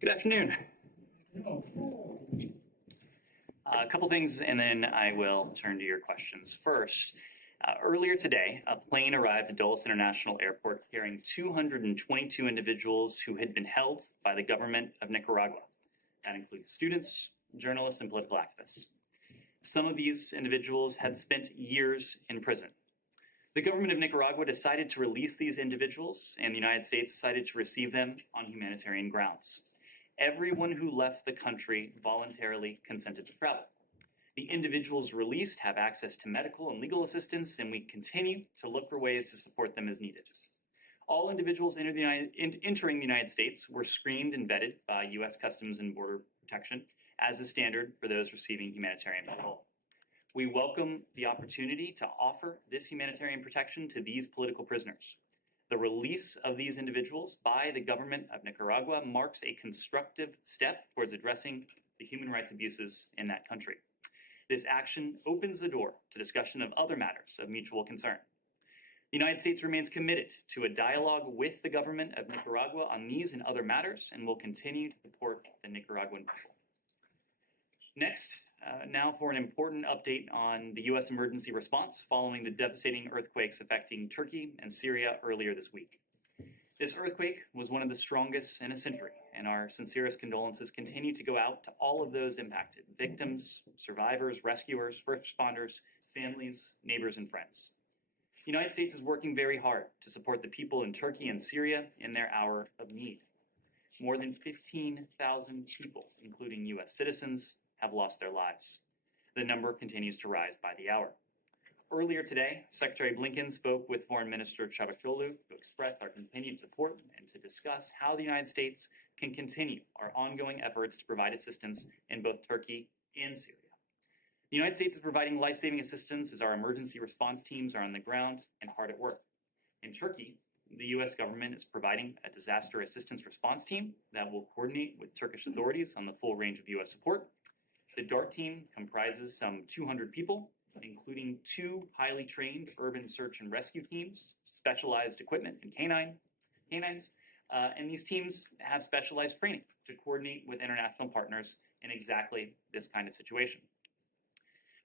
Good afternoon. A couple things, and then I will turn to your questions. First, earlier today, a plane arrived at Dulles International Airport carrying 222 individuals who had been held by the government of Nicaragua. That includes students, journalists, and political activists. Some of these individuals had spent years in prison. The government of Nicaragua decided to release these individuals, and the United States decided to receive them on humanitarian grounds. Everyone who left the country voluntarily consented to travel. The individuals released have access to medical and legal assistance, and we continue to look for ways to support them as needed. All individuals entering the United States were screened and vetted by U.S. Customs and Border Protection as a standard for those receiving humanitarian parole. We welcome the opportunity to offer this humanitarian protection to these political prisoners. The release of these individuals by the government of Nicaragua marks a constructive step towards addressing the human rights abuses in that country. This action opens the door to discussion of other matters of mutual concern. The United States remains committed to a dialogue with the government of Nicaragua on these and other matters, and will continue to support the Nicaraguan people. Next, now for an important update on the U.S. emergency response following the devastating earthquakes affecting Turkey and Syria earlier this week. This earthquake was one of the strongest in a century, and our sincerest condolences continue to go out to all of those impacted: victims, survivors, rescuers, first responders, families, neighbors, and friends. The United States is working very hard to support the people in Turkey and Syria in their hour of need. More than 15,000 people, including U.S. citizens, have lost their lives. The number continues to rise by the hour. Earlier today, Secretary Blinken spoke with Foreign Minister Çavuşoğlu to express our continued support and to discuss how the United States can continue our ongoing efforts to provide assistance in both Turkey and Syria. The United States is providing life-saving assistance as our emergency response teams are on the ground and hard at work. In Turkey, the U.S. government is providing a disaster assistance response team that will coordinate with Turkish authorities on the full range of U.S. support. The DART team comprises some 200 people, including 2 highly trained urban search and rescue teams, specialized equipment, and canines. And these teams have specialized training to coordinate with international partners in exactly this kind of situation.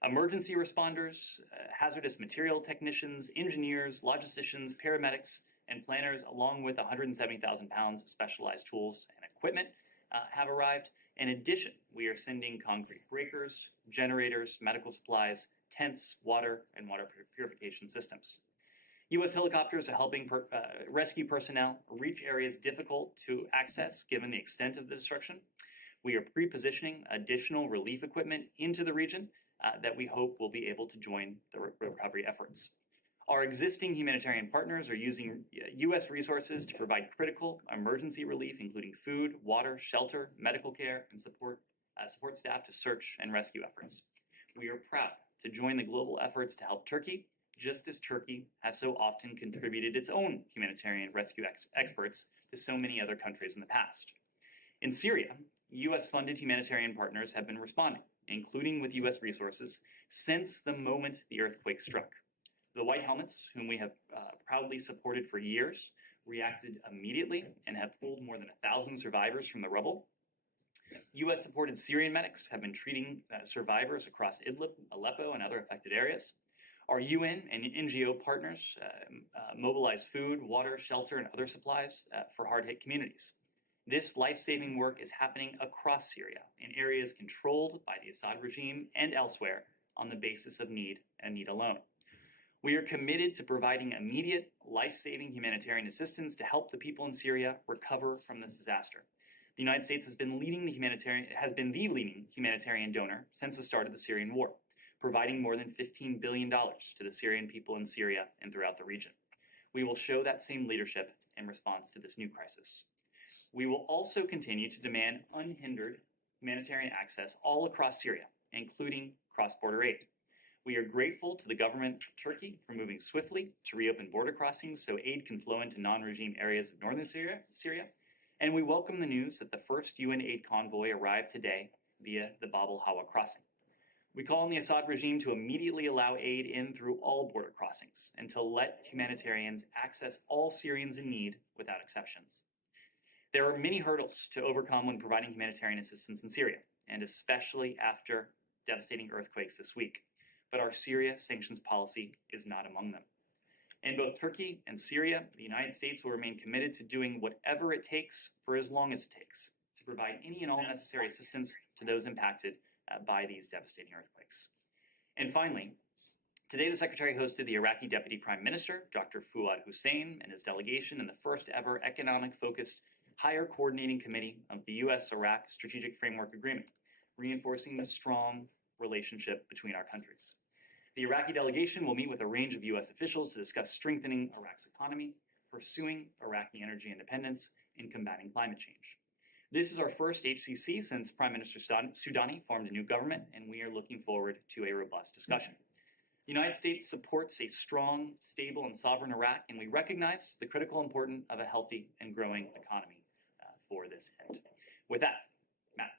Emergency responders, hazardous material technicians, engineers, logisticians, paramedics, and planners, along with 170,000 pounds of specialized tools and equipment, have arrived. In addition, we are sending concrete breakers, generators, medical supplies, tents, water, and water purification systems. U.S. helicopters are helping rescue personnel reach areas difficult to access given the extent of the destruction. We are pre-positioning additional relief equipment into the region that we hope will be able to join the recovery efforts. Our existing humanitarian partners are using U.S. resources to provide critical emergency relief, including food, water, shelter, medical care, and support staff to search and rescue efforts. We are proud to join the global efforts to help Turkey, just as Turkey has so often contributed its own humanitarian rescue experts to so many other countries in the past. In Syria, U.S.-funded humanitarian partners have been responding, including with U.S. resources, since the moment the earthquake struck. The White Helmets, whom we have proudly supported for years, reacted immediately and have pulled more than 1,000 survivors from the rubble. U.S.-supported Syrian medics have been treating survivors across Idlib, Aleppo, and other affected areas. Our UN and NGO partners mobilize food, water, shelter, and other supplies for hard-hit communities. This life-saving work is happening across Syria in areas controlled by the Assad regime and elsewhere on the basis of need and need alone. We are committed to providing immediate, life-saving humanitarian assistance to help the people in Syria recover from this disaster. The United States has been the leading humanitarian donor since the start of the Syrian war, providing more than $15 billion to the Syrian people in Syria and throughout the region. We will show that same leadership in response to this new crisis. We will also continue to demand unhindered humanitarian access all across Syria, including cross-border aid. We are grateful to the government of Turkey for moving swiftly to reopen border crossings so aid can flow into non-regime areas of northern Syria, and we welcome the news that the first UN aid convoy arrived today via the Bab al-Hawa crossing. We call on the Assad regime to immediately allow aid in through all border crossings and to let humanitarians access all Syrians in need without exceptions. There are many hurdles to overcome when providing humanitarian assistance in Syria, and especially after devastating earthquakes this week. But our Syria sanctions policy is not among them. In both Turkey and Syria, the United States will remain committed to doing whatever it takes for as long as it takes to provide any and all necessary assistance to those impacted by these devastating earthquakes. And finally, today the Secretary hosted the Iraqi Deputy Prime Minister, Dr. Fuad Hussein, and his delegation in the first ever economic-focused higher coordinating committee of the U.S.-Iraq Strategic Framework Agreement, reinforcing the strong relationship between our countries. The Iraqi delegation will meet with a range of U.S. officials to discuss strengthening Iraq's economy, pursuing Iraqi energy independence, and combating climate change. This is our first HCC since Prime Minister Soudani formed a new government, and we are looking forward to a robust discussion. The United States supports a strong, stable, and sovereign Iraq, and we recognize the critical importance of a healthy and growing economy for this end. With that, Matt.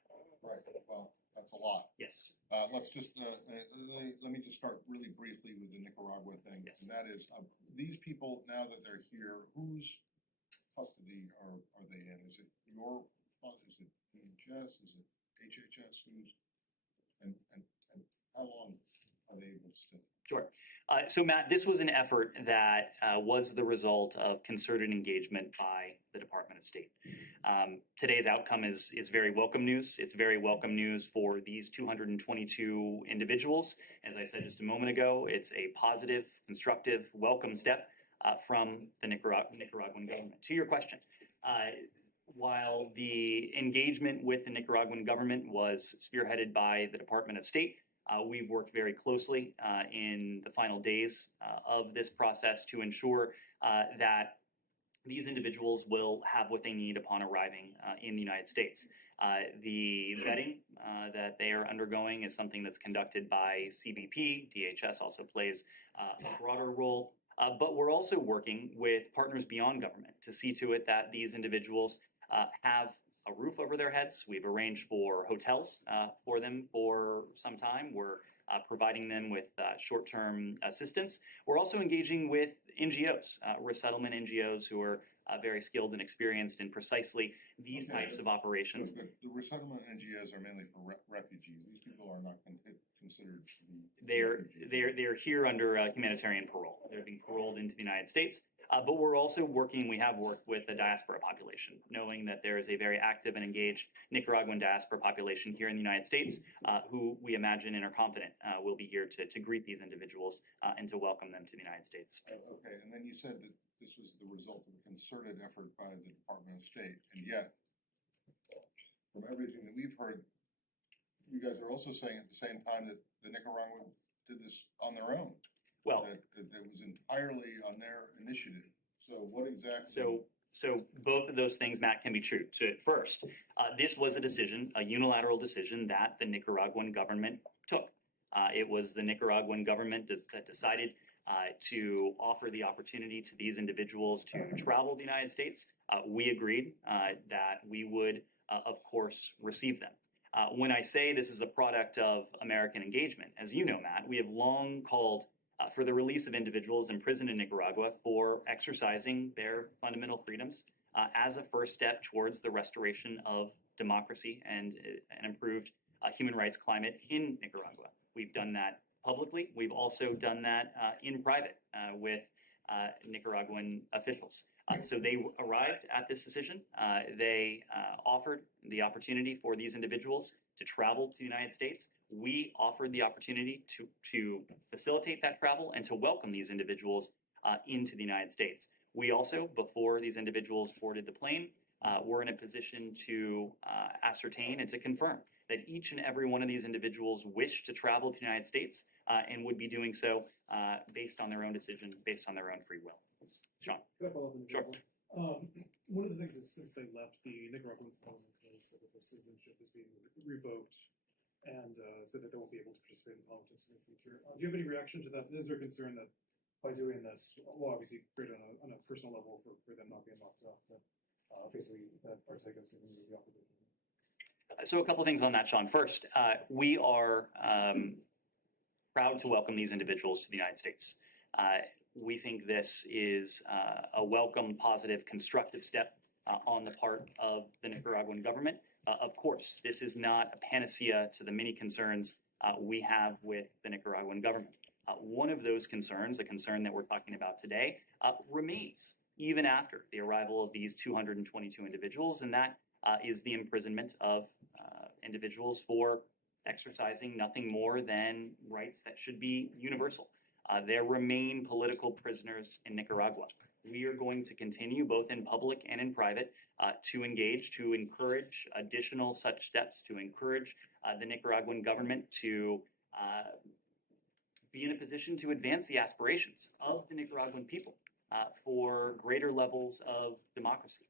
Right. Well, that's a lot. Yes. Let's just let me just start really briefly with the Nicaragua thing, Yes. and that is these people now that they're here, whose custody are they in? Is it your? Is it DHS? Is it HHS? Who's and how long are they able to stay? Sure. So, Matt, this was an effort that was the result of concerted engagement by the Department of State. Today's outcome is very welcome news. It's very welcome news for these 222 individuals. As I said just a moment ago, it's a positive, constructive, welcome step from the Nicaraguan government. To your question, while the engagement with the Nicaraguan government was spearheaded by the Department of State, we've worked very closely in the final days of this process to ensure that these individuals will have what they need upon arriving in the United States. The vetting that they are undergoing is something that's conducted by CBP. DHS also plays a broader role. But we're also working with partners beyond government to see to it that these individuals have a roof over their heads. We've arranged for hotels for them for some time. We're providing them with short-term assistance. We're also engaging with NGOs, resettlement NGOs who are very skilled and experienced in precisely these types of operations. The resettlement NGOs are mainly for refugees. These people are not considered to be They're here under humanitarian parole. They're being paroled into the United States. But we're also working, we have worked with the diaspora population, knowing that there is a very active and engaged Nicaraguan diaspora population here in the United States, who we imagine and are confident will be here to greet these individuals and to welcome them to the United States. Okay, and then you said that this was the result of a concerted effort by the Department of State, and yet, from everything that we've heard, you guys are also saying at the same time that the Nicaraguans did this on their own. Well, that it was entirely on their initiative. So what exactly? So both of those things, Matt, can be true. First, this was a decision, a unilateral decision that the Nicaraguan government took. It was the Nicaraguan government that decided to offer the opportunity to these individuals to travel the United States. We agreed that we would, of course, receive them. When I say this is a product of American engagement, as you know, Matt, we have long called for the release of individuals imprisoned in Nicaragua for exercising their fundamental freedoms as a first step towards the restoration of democracy and an improved human rights climate in Nicaragua. We've done that publicly. We've also done that in private with Nicaraguan officials. So they arrived at this decision. They offered the opportunity for these individuals to travel to the United States. We offered the opportunity to facilitate that travel and to welcome these individuals into the United States. We also, before these individuals boarded the plane, were in a position to ascertain and to confirm that each and every one of these individuals wished to travel to the United States and would be doing so based on their own decision, based on their own free will. Sean. Can I follow up on Sure. One of the things is since they left, the Nicaraguan parliament has said that their citizenship is being revoked and said that they won't be able to participate in politics in the future. Do you have any reaction to that? Is there a concern that by doing this, well, obviously great on a personal level for them not being locked up, but basically that partake of the opposition? So a couple things on that, Sean. First, we are proud to welcome these individuals to the United States. We think this is a welcome, positive, constructive step on the part of the Nicaraguan government. Of course, this is not a panacea to the many concerns we have with the Nicaraguan government. One of those concerns, a concern that we're talking about today, remains even after the arrival of these 222 individuals, and that is the imprisonment of individuals for exercising nothing more than rights that should be universal. There remain political prisoners in Nicaragua. We are going to continue, both in public and in private, to engage, to encourage additional such steps, to encourage the Nicaraguan government to be in a position to advance the aspirations of the Nicaraguan people for greater levels of democracy,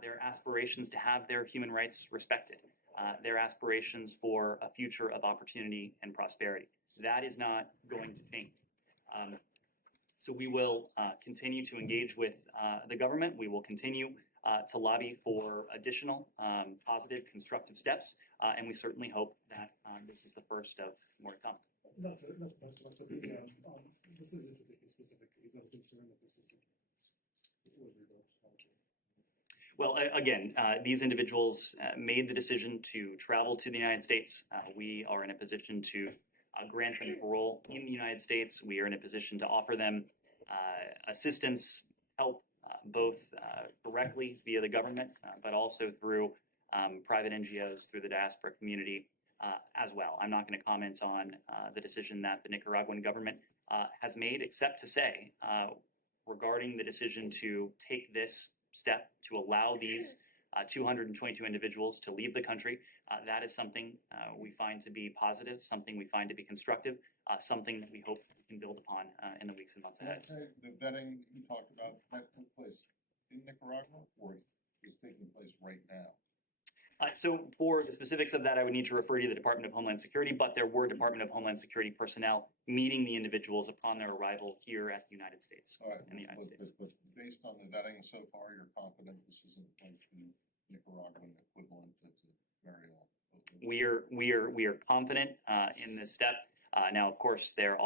their aspirations to have their human rights respected, their aspirations for a future of opportunity and prosperity. That is not going to change. So we will continue to engage with the government. We will continue to lobby for additional positive, constructive steps, and we certainly hope that this is the first of more to come. Not to post much, but this isn't a particularly specific case. I'm concerned that this is was revoked. Well, again, these individuals made the decision to travel to the United States. We are in a position to grant them parole in the United States. We are in a position to offer them assistance, help, both directly via the government, but also through private NGOs, through the diaspora community as well. I'm not going to comment on the decision that the Nicaraguan government has made, except to say, regarding the decision to take this step to allow these 222 individuals to leave the country, that is something we find to be positive, something we find to be constructive, something that we hope we can build upon in the weeks and months ahead. The vetting you talked about, that took place in Nicaragua or is taking place right now? So for the specifics of that, I would need to refer you to the Department of Homeland Security, but there were Department of Homeland Security personnel meeting the individuals upon their arrival here at the United States, All right, in the United States. But based on the vetting so far, you're confident this isn't like the Nicaraguan equivalent that's a very We are confident in this step. Now, of course, there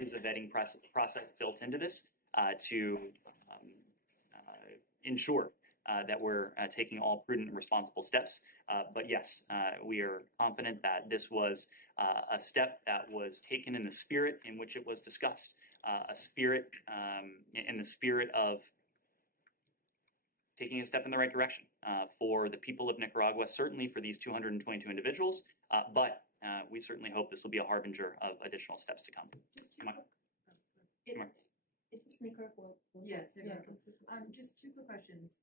is a vetting process built into this to ensure that we're taking all prudent and responsible steps. But yes, we are confident that this was a step that was taken in the spirit in which it was discussed, a spirit in the spirit of taking a step in the right direction for the people of Nicaragua, certainly for these 222 individuals, but we certainly hope this will be a harbinger of additional steps to come. Come on. Come on. It's Nicaragua. Yes, Yeah. just two quick questions.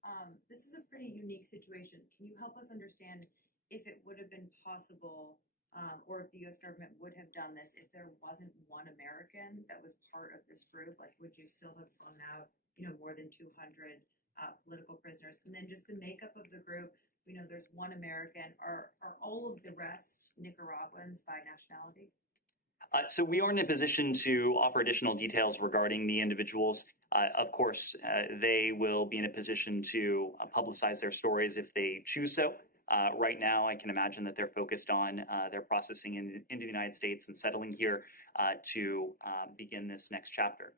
This is a pretty unique situation. Can you help us understand if it would have been possible, or if the U.S. government would have done this if there wasn't one American that was part of this group? Like, would you still have flown out, more than 200 political prisoners? And then just the makeup of the group. We know there's one American. Are all of the rest Nicaraguans by nationality? So we are in a position to offer additional details regarding the individuals. Of course, they will be in a position to publicize their stories if they choose so. Right now, I can imagine that they're focused on their processing into the United States and settling here to begin this next chapter.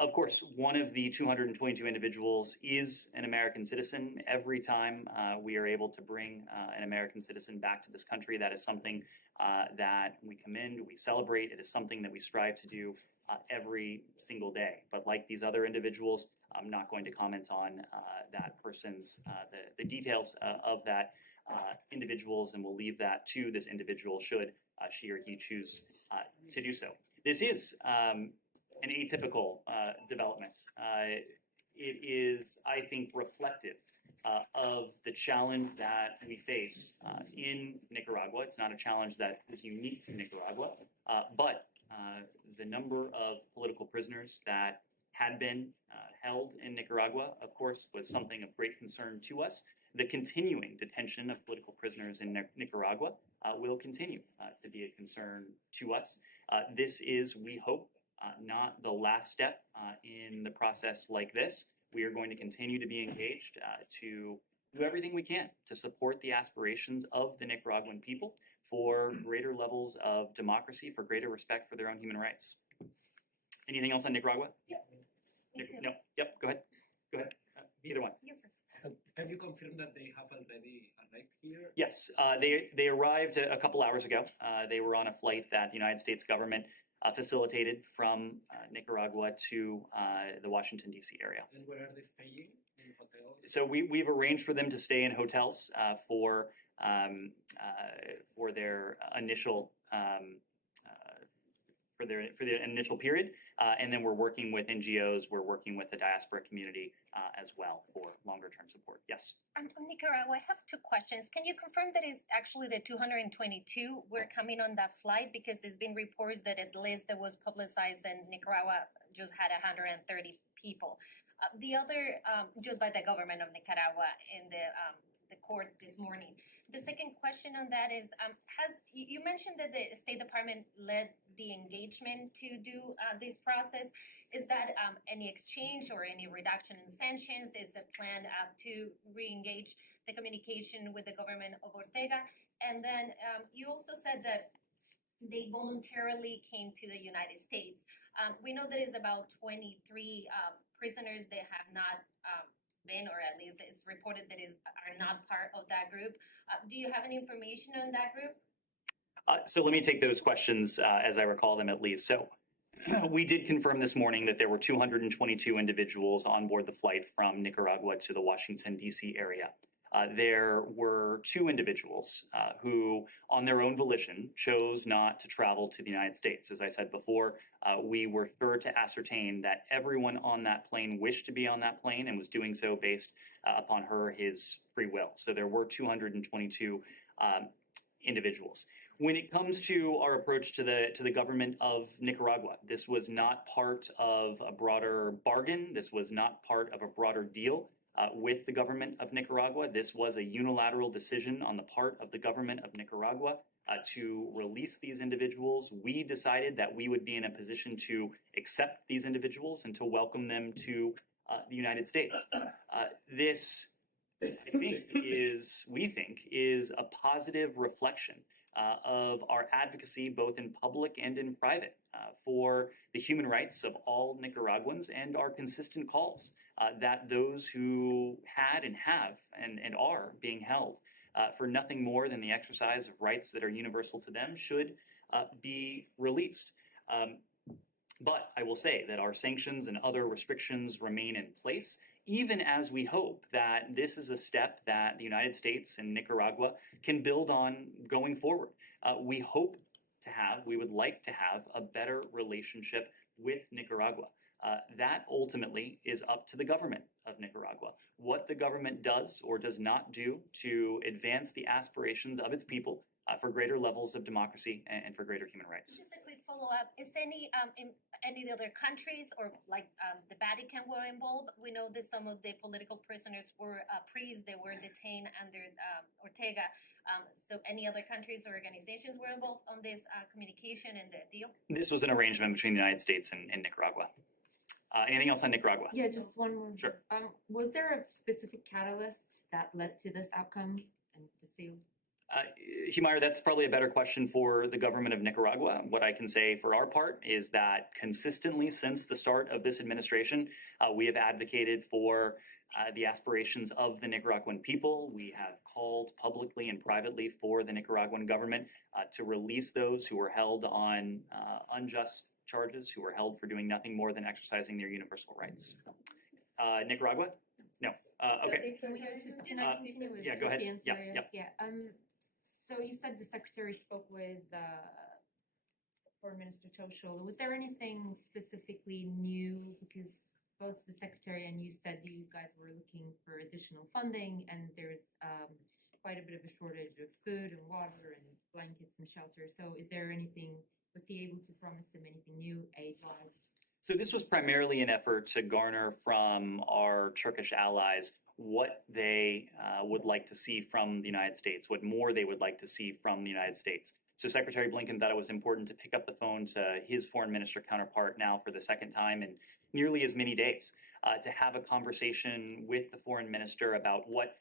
Of course, one of the 222 individuals is an American citizen. Every time we are able to bring an American citizen back to this country, that is something that we commend, we celebrate. It is something that we strive to do every single day. But like these other individuals, I'm not going to comment on that person's, the details of that individuals, and we'll leave that to this individual should she or he choose to do so. This is an atypical development. It is, I think, reflective of the challenge that we face in Nicaragua. It's not a challenge that is unique to Nicaragua, but the number of political prisoners that had been held in Nicaragua, of course, was something of great concern to us. The continuing detention of political prisoners in Nicaragua will continue to be a concern to us. This is, we hope, not the last step in the process like this. We are going to continue to be engaged to do everything we can to support the aspirations of the Nicaraguan people for greater levels of democracy, for greater respect for their own human rights. Anything else on Nicaragua? Yeah. No. Yep. Go ahead. Go ahead. Either one. You first. Can you confirm that they have already arrived here? Yes, they arrived a couple hours ago. They were on a flight that the United States government facilitated from Nicaragua to the Washington, D.C. area. And where are they staying? In hotels? So we've arranged for them to stay in hotels for their initial for their initial period, and then we're working with NGOs. We're working with the diaspora community as well for longer term support. Yes. Nicaragua, I have two questions. Can you confirm that is actually the 222 were coming on that flight? Because there's been reports that at least that was publicized and Nicaragua just had 130 people. The other, just by the government of Nicaragua in the court this morning. The second question on that is, you mentioned that the State Department led the engagement to do this process. Is that any exchange or any reduction in sanctions? Is a plan to re-engage the communication with the government of Ortega? And then you also said that they voluntarily came to the United States. We know there is about 23 prisoners that have not been, or at least it's reported that are not part of that group. Do you have any information on that group? So let me take those questions as I recall them at least. So we did confirm this morning that there were 222 individuals on board the flight from Nicaragua to the Washington, D.C. area. There were two individuals who, on their own volition, chose not to travel to the United States. As I said before, we were sure to ascertain that everyone on that plane wished to be on that plane and was doing so based upon his free will. So there were 222 individuals. When it comes to our approach to the government of Nicaragua, this was not part of a broader bargain. This was not part of a broader deal with the government of Nicaragua. This was a unilateral decision on the part of the government of Nicaragua to release these individuals. We decided that we would be in a position to accept these individuals and to welcome them to the United States. This, we think, is a positive reflection of our advocacy, both in public and in private, for the human rights of all Nicaraguans, and our consistent calls that those who had and have and are being held for nothing more than the exercise of rights that are universal to them should be released. But I will say that our sanctions and other restrictions remain in place, even as we hope that this is a step that the United States and Nicaragua can build on going forward. We would like to have a better relationship with Nicaragua. That ultimately is up to the government of Nicaragua. What the government does or does not do to advance the aspirations of its people for greater levels of democracy and for greater human rights. Just a quick follow-up. Is any other countries or like the Vatican were involved? We know that some of the political prisoners were priests that were detained under Ortega. So any other countries or organizations were involved on this communication and the deal? This was an arrangement between the United States and Nicaragua. Anything else on Nicaragua? Yeah, just one more. Sure. Was there a specific catalyst that led to this outcome and the seal? Humayra, that's probably a better question for the government of Nicaragua. What I can say for our part is that consistently since the start of this administration, we have advocated for the aspirations of the Nicaraguan people. We have called publicly and privately for the Nicaraguan government to release those who were held on unjust charges, who were held for doing nothing more than exercising their universal rights. Nicaragua? No. Okay. Can I continue with yeah, go ahead. the answer? Yeah. So you said the secretary spoke with Foreign Minister Toshol. Was there anything specifically new? Because both the secretary and you said you guys were looking for additional funding, and there's quite a bit of a shortage of food and water and blankets and shelter. So is there anything, was he able to promise them anything new aid-wise? So this was primarily an effort to garner from our Turkish allies what they would like to see from the United States, what more they would like to see from the United States. So Secretary Blinken thought it was important to pick up the phone to his foreign minister counterpart now for the second time in nearly as many days to have a conversation with the foreign minister about what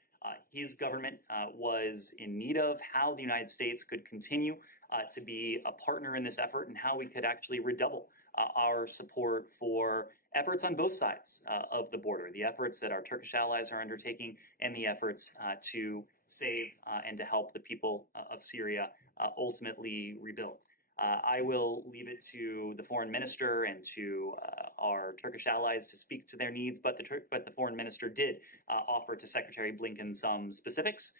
His government was in need of, how the United States could continue to be a partner in this effort, and how we could actually redouble our support for efforts on both sides of the border, the efforts that our Turkish allies are undertaking, and the efforts to save and to help the people of Syria ultimately rebuild. I will leave it to the foreign minister and to our Turkish allies to speak to their needs, but the foreign minister did offer to Secretary Blinken some specifics.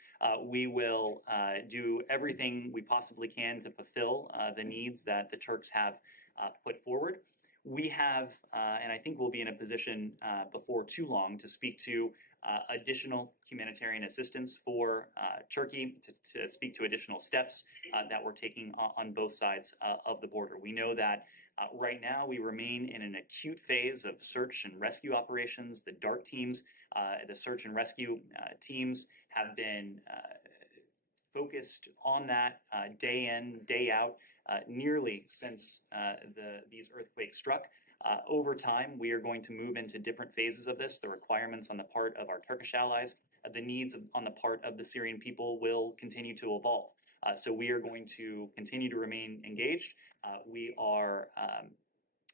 We will do everything we possibly can to fulfill the needs that the Turks have put forward. We have, and I think we'll be in a position before too long to speak to additional humanitarian assistance for Turkey, to speak to additional steps that we're taking on both sides of the border. We know that right now we remain in an acute phase of search and rescue operations. The DART teams, the search and rescue teams, have been focused on that day in, day out, nearly since these earthquakes struck. Over time, we are going to move into different phases of this. The requirements on the part of our Turkish allies, the needs on the part of the Syrian people will continue to evolve. So we are going to continue to remain engaged. We are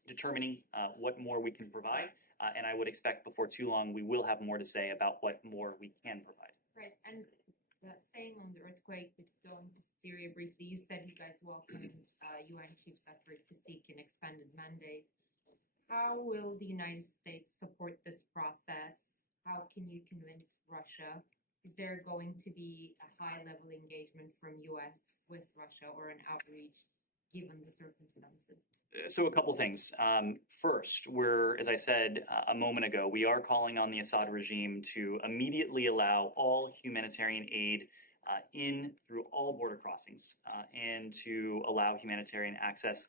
determining what more we can provide, and I would expect before too long we will have more to say about what more we can provide. Right, and saying on the earthquake, but going to Syria briefly, you said you guys welcomed UN chief's effort to seek an expanded mandate. How will the United States support this process? How can you convince Russia? Is there going to be a high-level engagement from US with Russia or an outreach given the circumstances? So a couple things. First, as I said a moment ago, we are calling on the Assad regime to immediately allow all humanitarian aid in through all border crossings and to allow humanitarian access,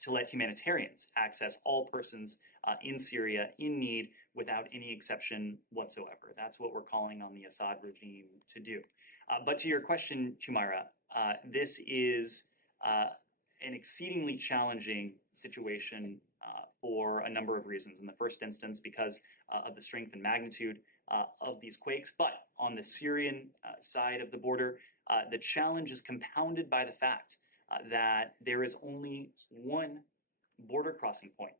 to let humanitarians access all persons in Syria in need without any exception whatsoever. That's what we're calling on the Assad regime to do. But to your question, Humaira, this is an exceedingly challenging situation for a number of reasons. In the first instance, because of the strength and magnitude of these quakes. But on the Syrian side of the border, the challenge is compounded by the fact that there is only one border crossing point,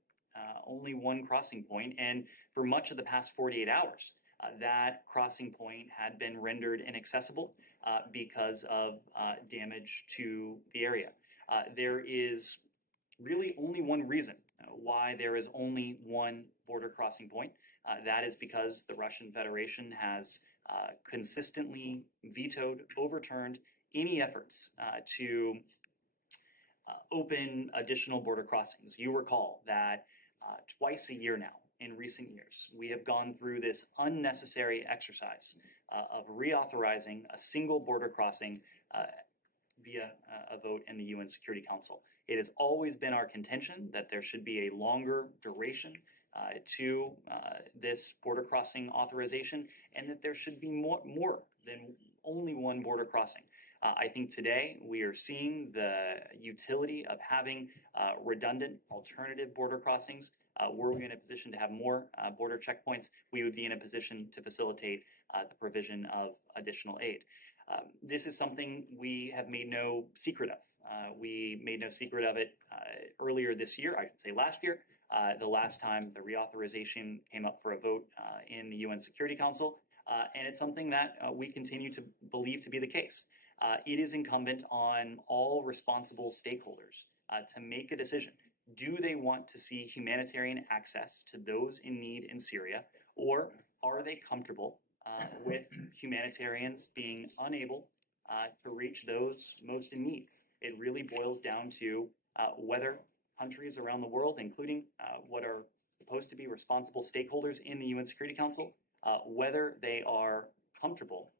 and for much of the past 48 hours, that crossing point had been rendered inaccessible because of damage to the area. There is really only one reason why there is only one border crossing point. That is because the Russian Federation has consistently vetoed, overturned any efforts to open additional border crossings. You recall that twice a year now, in recent years, we have gone through this unnecessary exercise of reauthorizing a single border crossing via a vote in the UN Security Council. It has always been our contention that there should be a longer duration to this border crossing authorization, and that there should be more than only one border crossing. I think today we are seeing the utility of having redundant alternative border crossings. Were we in a position to have more border checkpoints, we would be in a position to facilitate the provision of additional aid. This is something we have made no secret of. We made no secret of it earlier this year, I should say last year, the last time the reauthorization came up for a vote in the UN Security Council, and it's something that we continue to believe to be the case. It is incumbent on all responsible stakeholders to make a decision. Do they want to see humanitarian access to those in need in Syria, or are they comfortable with humanitarians being unable to reach those most in need? It really boils down to whether countries around the world, including what are supposed to be responsible stakeholders in the UN Security Council, whether they are comfortable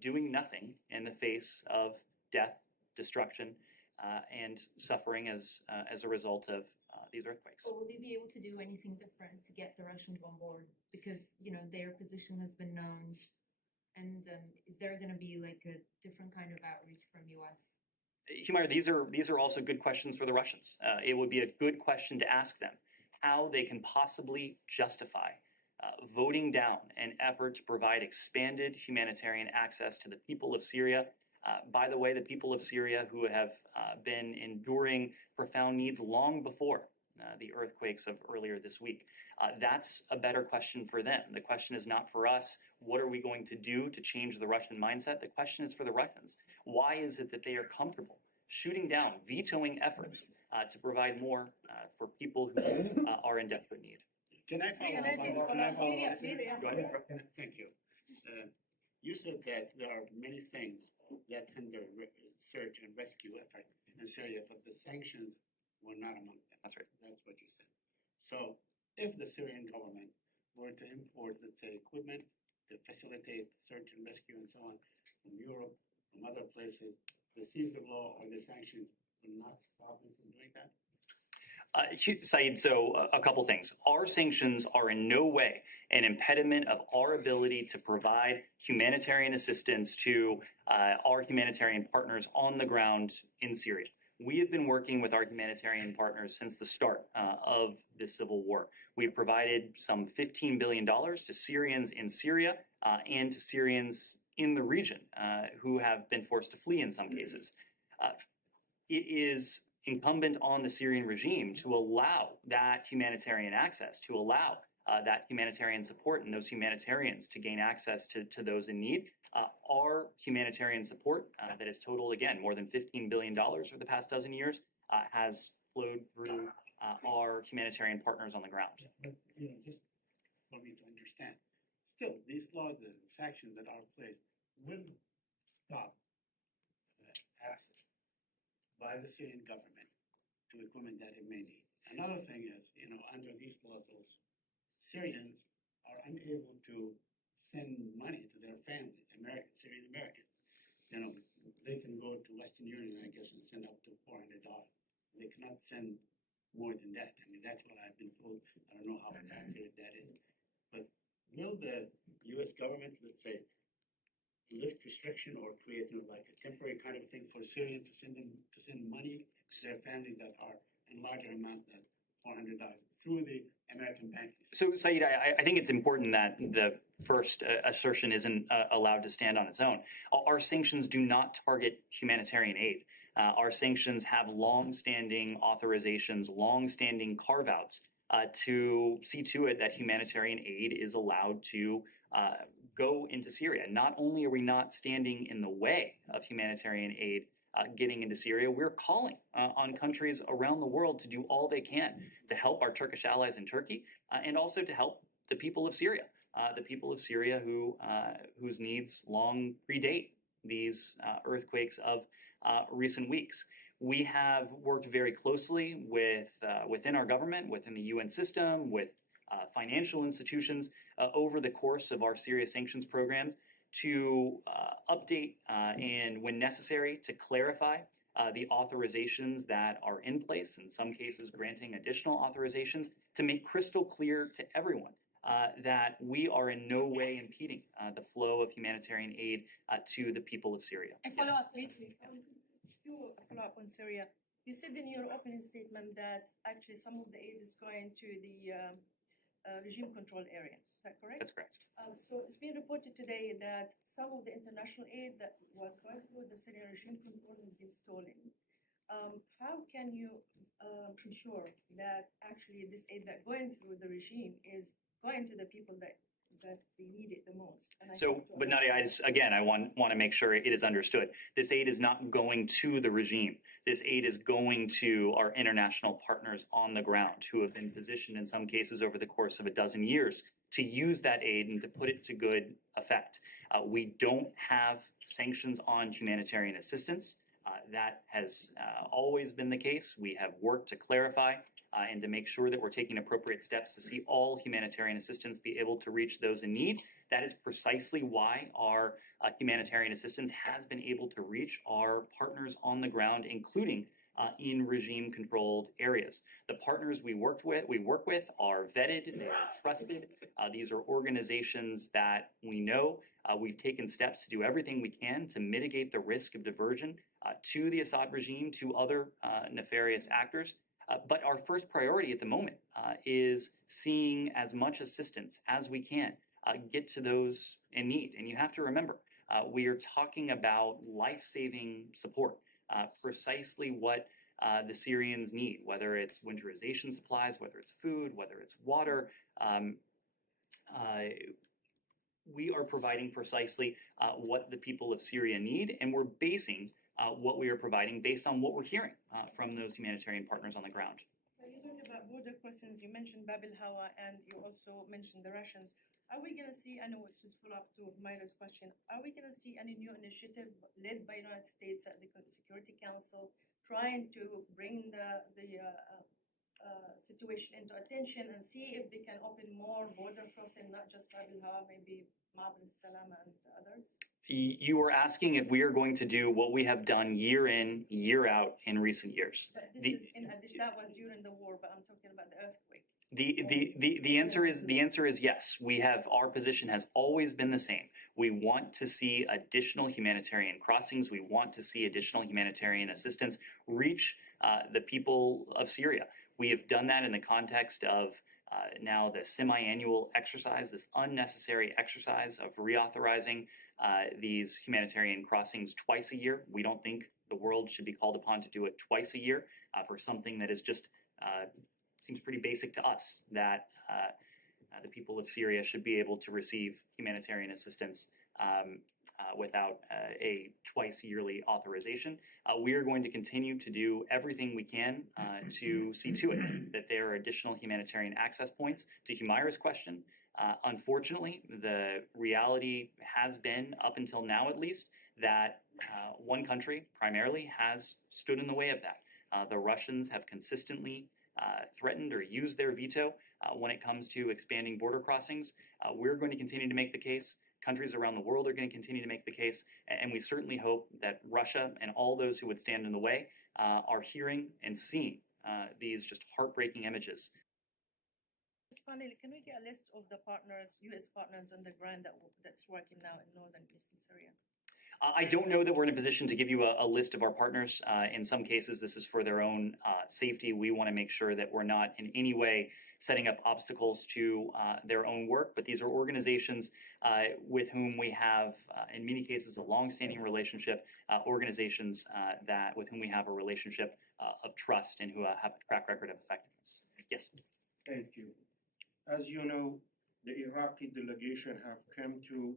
doing nothing in the face of death, destruction, and suffering as a result of these earthquakes. But will you be able to do anything different to get the Russians on board? Because, their position has been known. And is there going to be like a different kind of outreach from US? Humaira, these are also good questions for the Russians. It would be a good question to ask them how they can possibly justify voting down an effort to provide expanded humanitarian access to the people of Syria. By the way, the people of Syria who have been enduring profound needs long before the earthquakes of earlier this week. That's a better question for them. The question is not for us, what are we going to do to change the Russian mindset? The question is for the Russians. Why is it that they are comfortable shooting down, vetoing efforts to provide more for people who are in desperate need? Can I follow up? Can I follow up? Go ahead. Thank you. You said that there are many things that hinder search and rescue effort in Syria, but the sanctions were not among them. That's right. That's what you said. So if the Syrian government were to import, let's say, equipment to facilitate search and rescue and so on from Europe, from other places, the seizure law or the sanctions will not stop them from doing that? Saeed, so a couple things. Our sanctions are in no way an impediment of our ability to provide humanitarian assistance to our humanitarian partners on the ground in Syria. We have been working with our humanitarian partners since the start of this civil war. We've provided some $15 billion to Syrians in Syria and to Syrians in the region who have been forced to flee in some cases. It is incumbent on the Syrian regime to allow that humanitarian access, to allow that humanitarian support and those humanitarians to gain access to those in need. Our humanitarian support that has totaled, again, more than $15 billion over the past dozen years has flowed through our humanitarian partners on the ground. But, just for me to understand, still, these laws and sanctions that are placed will stop access by the Syrian government to equipment that it may need. Another thing is, under these laws, also, Syrians are unable to send money to their families, Syrian Americans. They can go to Western Union, I guess, and send up to $400. They cannot send more than that. I mean, that's what I've been told. I don't know how accurate that is. But will the U.S. government, let's say, lift restriction or create like a temporary kind of thing for Syrians to send money to their families that are in larger amounts than $400 through the American banking system? So, Saeed, I think it's important that the first assertion isn't allowed to stand on its own. Our sanctions do not target humanitarian aid. Our sanctions have long-standing authorizations, long-standing carve-outs to see to it that humanitarian aid is allowed to go into Syria. Not only are we not standing in the way of humanitarian aid getting into Syria, we're calling on countries around the world to do all they can to help our Turkish allies in Turkey and also to help the people of Syria, whose needs long predate these earthquakes of recent weeks. We have worked very closely within our government, within the UN system, with financial institutions over the course of our Syria sanctions program to update and, when necessary, to clarify the authorizations that are in place, in some cases granting additional authorizations, to make crystal clear to everyone that we are in no way impeding the flow of humanitarian aid to the people of Syria. I follow up briefly. To follow up on Syria, you said in your opening statement that actually some of the aid is going to the regime control area. Is that correct? That's correct. So it's been reported today that some of the international aid that was going through the Syrian regime control has been stolen. How can you ensure that actually this aid that going through the regime is going to the people that they need it the most? But Nadia, I want to make sure it is understood. This aid is not going to the regime. This aid is going to our international partners on the ground who have been positioned in some cases over the course of a dozen years to use that aid and to put it to good effect. We don't have sanctions on humanitarian assistance. That has always been the case. We have worked to clarify and to make sure that we're taking appropriate steps to see all humanitarian assistance be able to reach those in need. That is precisely why our humanitarian assistance has been able to reach our partners on the ground, including in regime-controlled areas. The partners we work with are vetted, they are trusted. These are organizations that we know. We've taken steps to do everything we can to mitigate the risk of diversion to the Assad regime, to other nefarious actors. But our first priority at the moment is seeing as much assistance as we can get to those in need. And you have to remember, we are talking about life-saving support, precisely what the Syrians need, whether it's winterization supplies, whether it's food, whether it's water. We are providing precisely what the people of Syria need, and we're basing what we are providing based on what we're hearing from those humanitarian partners on the ground. When you talk about border crossings, you mentioned Bab el Hawa and you also mentioned the Russians. Are we going to see, I know which is follow up to Myra's question, are we going to see any new initiative led by United States at the Security Council trying to bring the situation into attention and see if they can open more border crossing, not just Bab el Hawa, maybe Ma'ab al-Salam and others? You were asking if we are going to do what we have done year in, year out in recent years. But this The- is in addition, that was during the war, but I'm talking about the earthquake. The answer is yes. We have, our position has always been the same. We want to see additional humanitarian crossings. We want to see additional humanitarian assistance reach the people of Syria. We have done that in the context of now the semi-annual exercise, this unnecessary exercise of reauthorizing these humanitarian crossings twice a year. We don't think the world should be called upon to do it twice a year for something that is just seems pretty basic to us, that the people of Syria should be able to receive humanitarian assistance without a twice yearly authorization. We are going to continue to do everything we can to see to it that there are additional humanitarian access points. To Humaira's question, unfortunately, the reality has been, up until now at least, that one country primarily has stood in the way of that. The Russians have consistently threatened or used their veto when it comes to expanding border crossings. We're going to continue to make the case. Countries around the world are going to continue to make the case. And we certainly hope that Russia and all those who would stand in the way are hearing and seeing these just heartbreaking images. Finally, can we get a list of the partners, U.S. partners on the ground that's working now in northern eastern Syria? I don't know that we're in a position to give you a list of our partners. In some cases, this is for their own safety. We want to make sure that we're not in any way setting up obstacles to their own work. But these are organizations with whom we have, in many cases, a long-standing relationship, organizations with whom we have a relationship of trust and who have a track record of effectiveness. Yes. Thank you. As you know, the Iraqi delegation have come to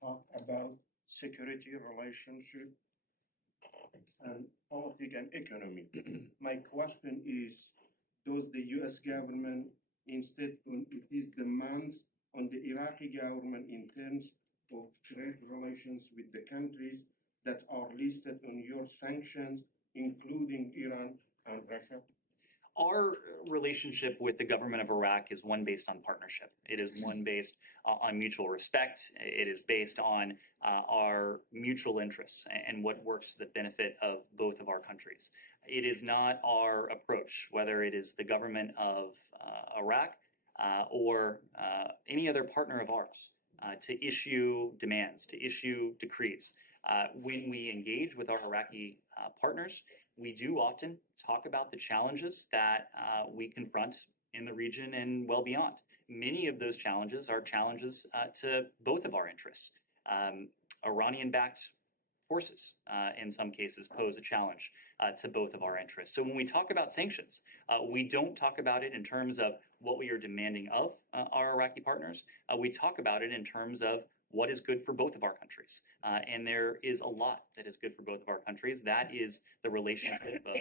talk about security relationship and politics and economy. My question is, does the U.S. government instead on its demands on the Iraqi government in terms of trade relations with the countries that are listed on your sanctions, including Iran and Russia? Our relationship with the government of Iraq is one based on partnership. It is one based on mutual respect. It is based on our mutual interests and what works to the benefit of both of our countries. It is not our approach, whether it is the government of Iraq or any other partner of ours, to issue demands, to issue decrees. When we engage with our Iraqi partners, we do often talk about the challenges that we confront in the region and well beyond. Many of those challenges are challenges to both of our interests. Iranian-backed forces, in some cases, pose a challenge to both of our interests. So when we talk about sanctions, we don't talk about it in terms of what we are demanding of our Iraqi partners. We talk about it in terms of what is good for both of our countries. And there is a lot that is good for both of our countries. That is the relationship of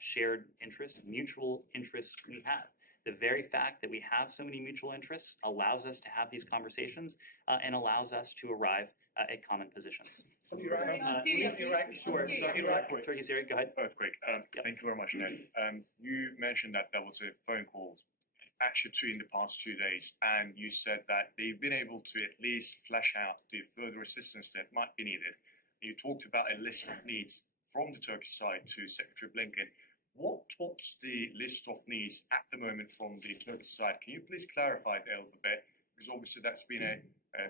shared interests, mutual interests we have. The very fact that we have so many mutual interests allows us to have these conversations and allows us to arrive at common positions. Turkey, Syria, go ahead. Earthquake. Thank you very much, Ned. You mentioned that there was a phone call, actually two in the past 2 days, and you said that they've been able to at least flesh out the further assistance that might be needed. You talked about a list of needs from the Turkish side to Secretary Blinken. What tops the list of needs at the moment from the Turkish side? Can you please clarify that a little bit? Because obviously that's been a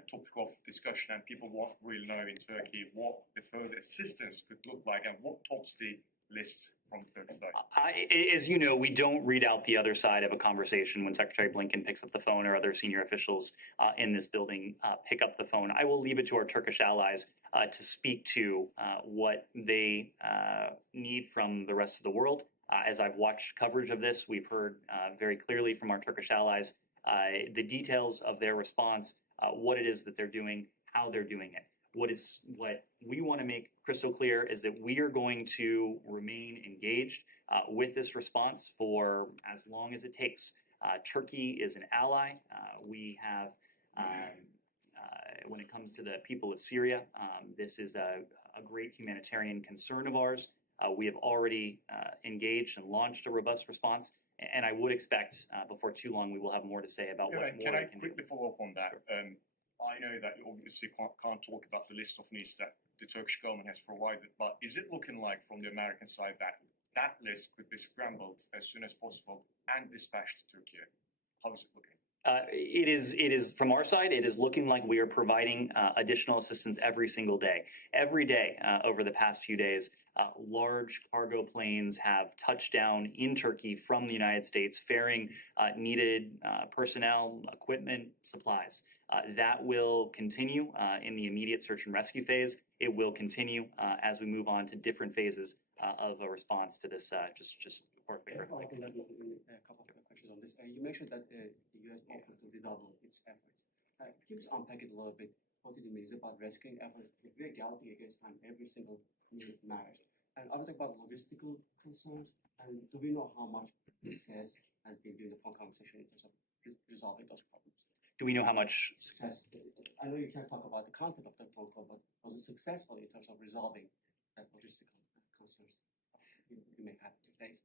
topic of discussion, and people want to really know in Turkey what the further assistance could look like and what tops the list from the Turkish side? As you know, we don't read out the other side of a conversation when Secretary Blinken picks up the phone or other senior officials in this building pick up the phone. I will leave it to our Turkish allies to speak to what they need from the rest of the world. As I've watched coverage of this, we've heard very clearly from our Turkish allies the details of their response, what it is that they're doing, how they're doing it. What we want to make crystal clear is that we are going to remain engaged with this response for as long as it takes. Turkey is an ally. We have, when it comes to the people of Syria, this is a great humanitarian concern of ours. We have already engaged and launched a robust response, and I would expect before too long we will have more to say about what more Can I we can quickly do. follow up on that? I know that you obviously can't talk about the list of needs that the Turkish government has provided, but is it looking like from the American side that that list could be scrambled as soon as possible and dispatched to Turkey? How is it looking? It is from our side. It is looking like we are providing additional assistance every single day. Every day over the past few days, large cargo planes have touched down in Turkey from the United States, ferrying needed personnel, equipment, supplies. That will continue in the immediate search and rescue phase. It will continue as we move on to different phases of a response to this just earthquake. A couple of questions on this. You mentioned that the U.S. offers to redouble its efforts. Can you just unpack it a little bit? What it means about rescuing efforts? We're galloping against time. Every single minute matters. And I was talking about logistical concerns. And do we know how much success has been during the phone conversation in terms of resolving those problems? Do we know how much Success? I know you can't talk about the content of the phone call, but was it successful in terms of resolving that logistical concerns you may have to face?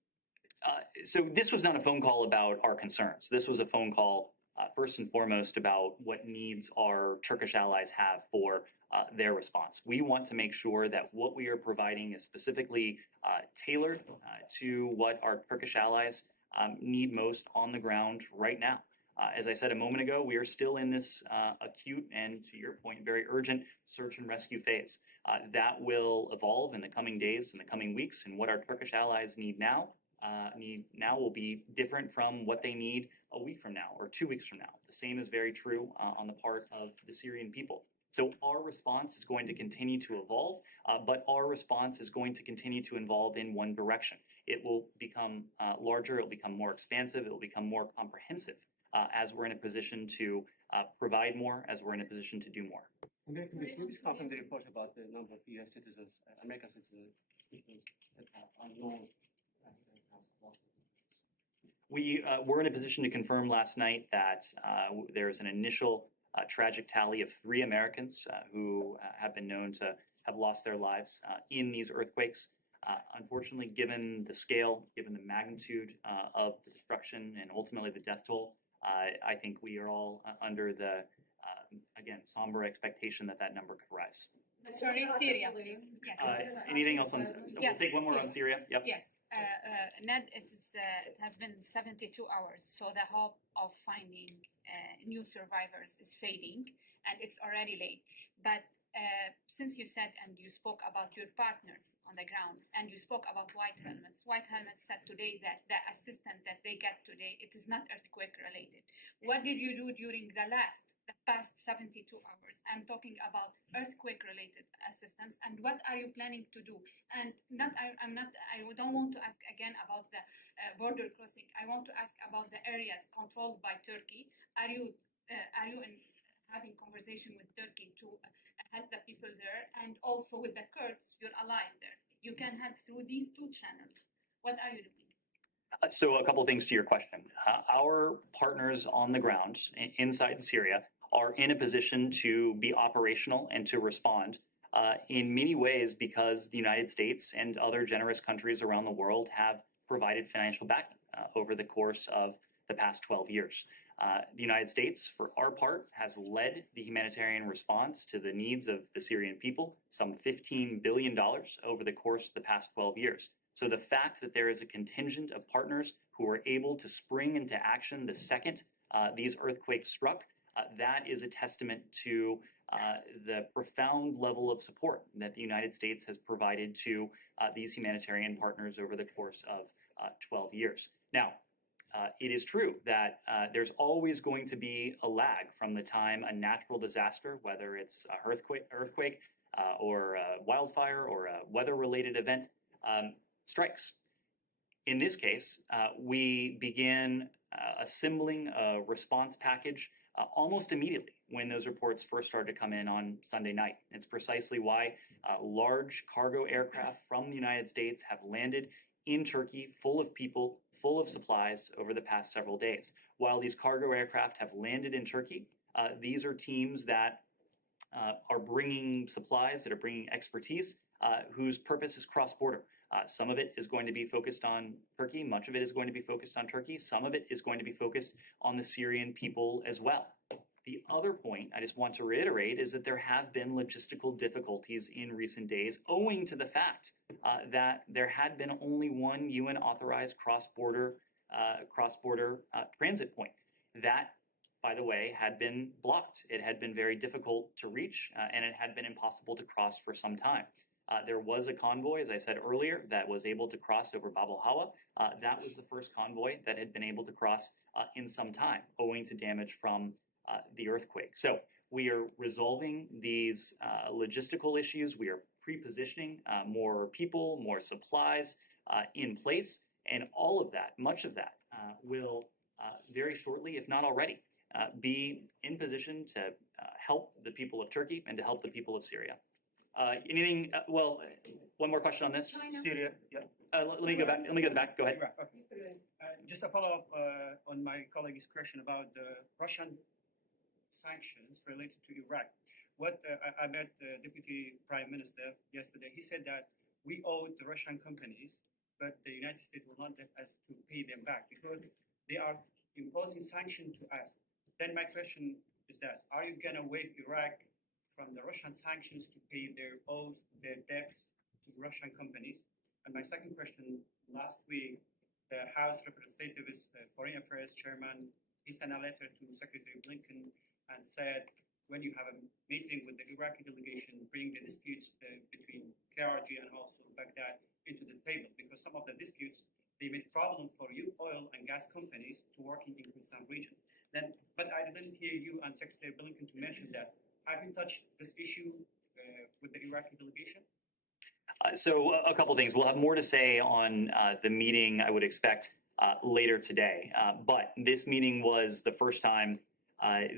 So this was not a phone call about our concerns. This was a phone call, first and foremost, about what needs our Turkish allies have for their response. We want to make sure that what we are providing is specifically tailored to what our Turkish allies need most on the ground right now. As I said a moment ago, we are still in this acute and, to your point, very urgent search and rescue phase. That will evolve in the coming days, in the coming weeks, and what our Turkish allies need now will be different from what they need a week from now or 2 weeks from now. The same is very true on the part of the Syrian people. So our response is going to continue to evolve, but our response is going to continue to evolve in one direction. It will become larger, it will become more expansive, it will become more comprehensive as we're in a position to provide more, as we're in a position to do more. Can you please confirm the report about the number of U.S. citizens, American citizens, that are known? We were in a position to confirm last night that there's an initial tragic tally of 3 Americans who have been known to have lost their lives in these earthquakes. Unfortunately, given the scale, given the magnitude of the destruction and ultimately the death toll, I think we are all under the, again, somber expectation that that number could rise. Sorry, Syria, please. Yes. Anything else on? We'll Yes, take one more on Syria. Syria. Yep. Yes, Ned, it has been 72 hours, so the hope of finding new survivors is fading, and it's already late. But since you said and you spoke about your partners on the ground, and you spoke about White Helmets said today that the assistance that they get today, it is not earthquake related. What did you do during the past 72 hours? I'm talking about earthquake related assistance, and what are you planning to do? And I don't want to ask again about the border crossing. I want to ask about the areas controlled by Turkey. Are you having conversation with Turkey to help the people there, and also with the Kurds, your allies there? You can help through these 2 channels. What are you doing? So a couple of things to your question. Our partners on the ground inside Syria are in a position to be operational and to respond in many ways because the United States and other generous countries around the world have provided financial backing over the course of the past 12 years. The United States, for our part, has led the humanitarian response to the needs of the Syrian people, some $15 billion over the course of the past 12 years. So the fact that there is a contingent of partners who are able to spring into action the second these earthquakes struck That is a testament to the profound level of support that the United States has provided to these humanitarian partners over the course of 12 years. Now, it is true that there's always going to be a lag from the time a natural disaster, whether it's an earthquake or a wildfire or a weather-related event, strikes. In this case, we began assembling a response package almost immediately when those reports first started to come in on Sunday night. It's precisely why large cargo aircraft from the United States have landed in Turkey, full of people, full of supplies over the past several days. While these cargo aircraft have landed in Turkey, these are teams that are bringing supplies, that are bringing expertise, whose purpose is cross-border. Some of it is going to be focused on Turkey. Much of it is going to be focused on Turkey. Some of it is going to be focused on the Syrian people as well. The other point I just want to reiterate is that there have been logistical difficulties in recent days owing to the fact that there had been only one UN-authorized cross-border transit point. That, by the way, had been blocked. It had been very difficult to reach, and it had been impossible to cross for some time. There was a convoy, as I said earlier, that was able to cross over Bab al-Hawa. That was the first convoy that had been able to cross in some time, owing to damage from the earthquake. So we are resolving these logistical issues. We are pre-positioning more people, more supplies in place, and all of that, much of that, will very shortly, if not already, be in position to help the people of Turkey and to help the people of Syria. Anything? Well, one more question on this. Syria, yeah. Let me go back. Let me go back. Go ahead. Okay. Just a follow-up on my colleague's question about the Russian sanctions related to Iraq. I met the Deputy Prime Minister yesterday. He said that we owe the Russian companies, but the United States will not let us to pay them back because they are imposing sanctions to us. Then my question is that, are you going to waive Iraq from the Russian sanctions to pay their debts to Russian companies? And my second question, last week, the House Representatives Foreign Affairs Chairman, he sent a letter to Secretary Blinken and said, when you have a meeting with the Iraqi delegation, bring the disputes between KRG and also Baghdad into the table, because some of the disputes, they made problem for you oil and gas companies to working in Kurdistan region. But I didn't hear you and Secretary Blinken to mention that. Have you touched this issue with the Iraqi delegation? So a couple things. We'll have more to say on the meeting, I would expect, later today. But this meeting was the first time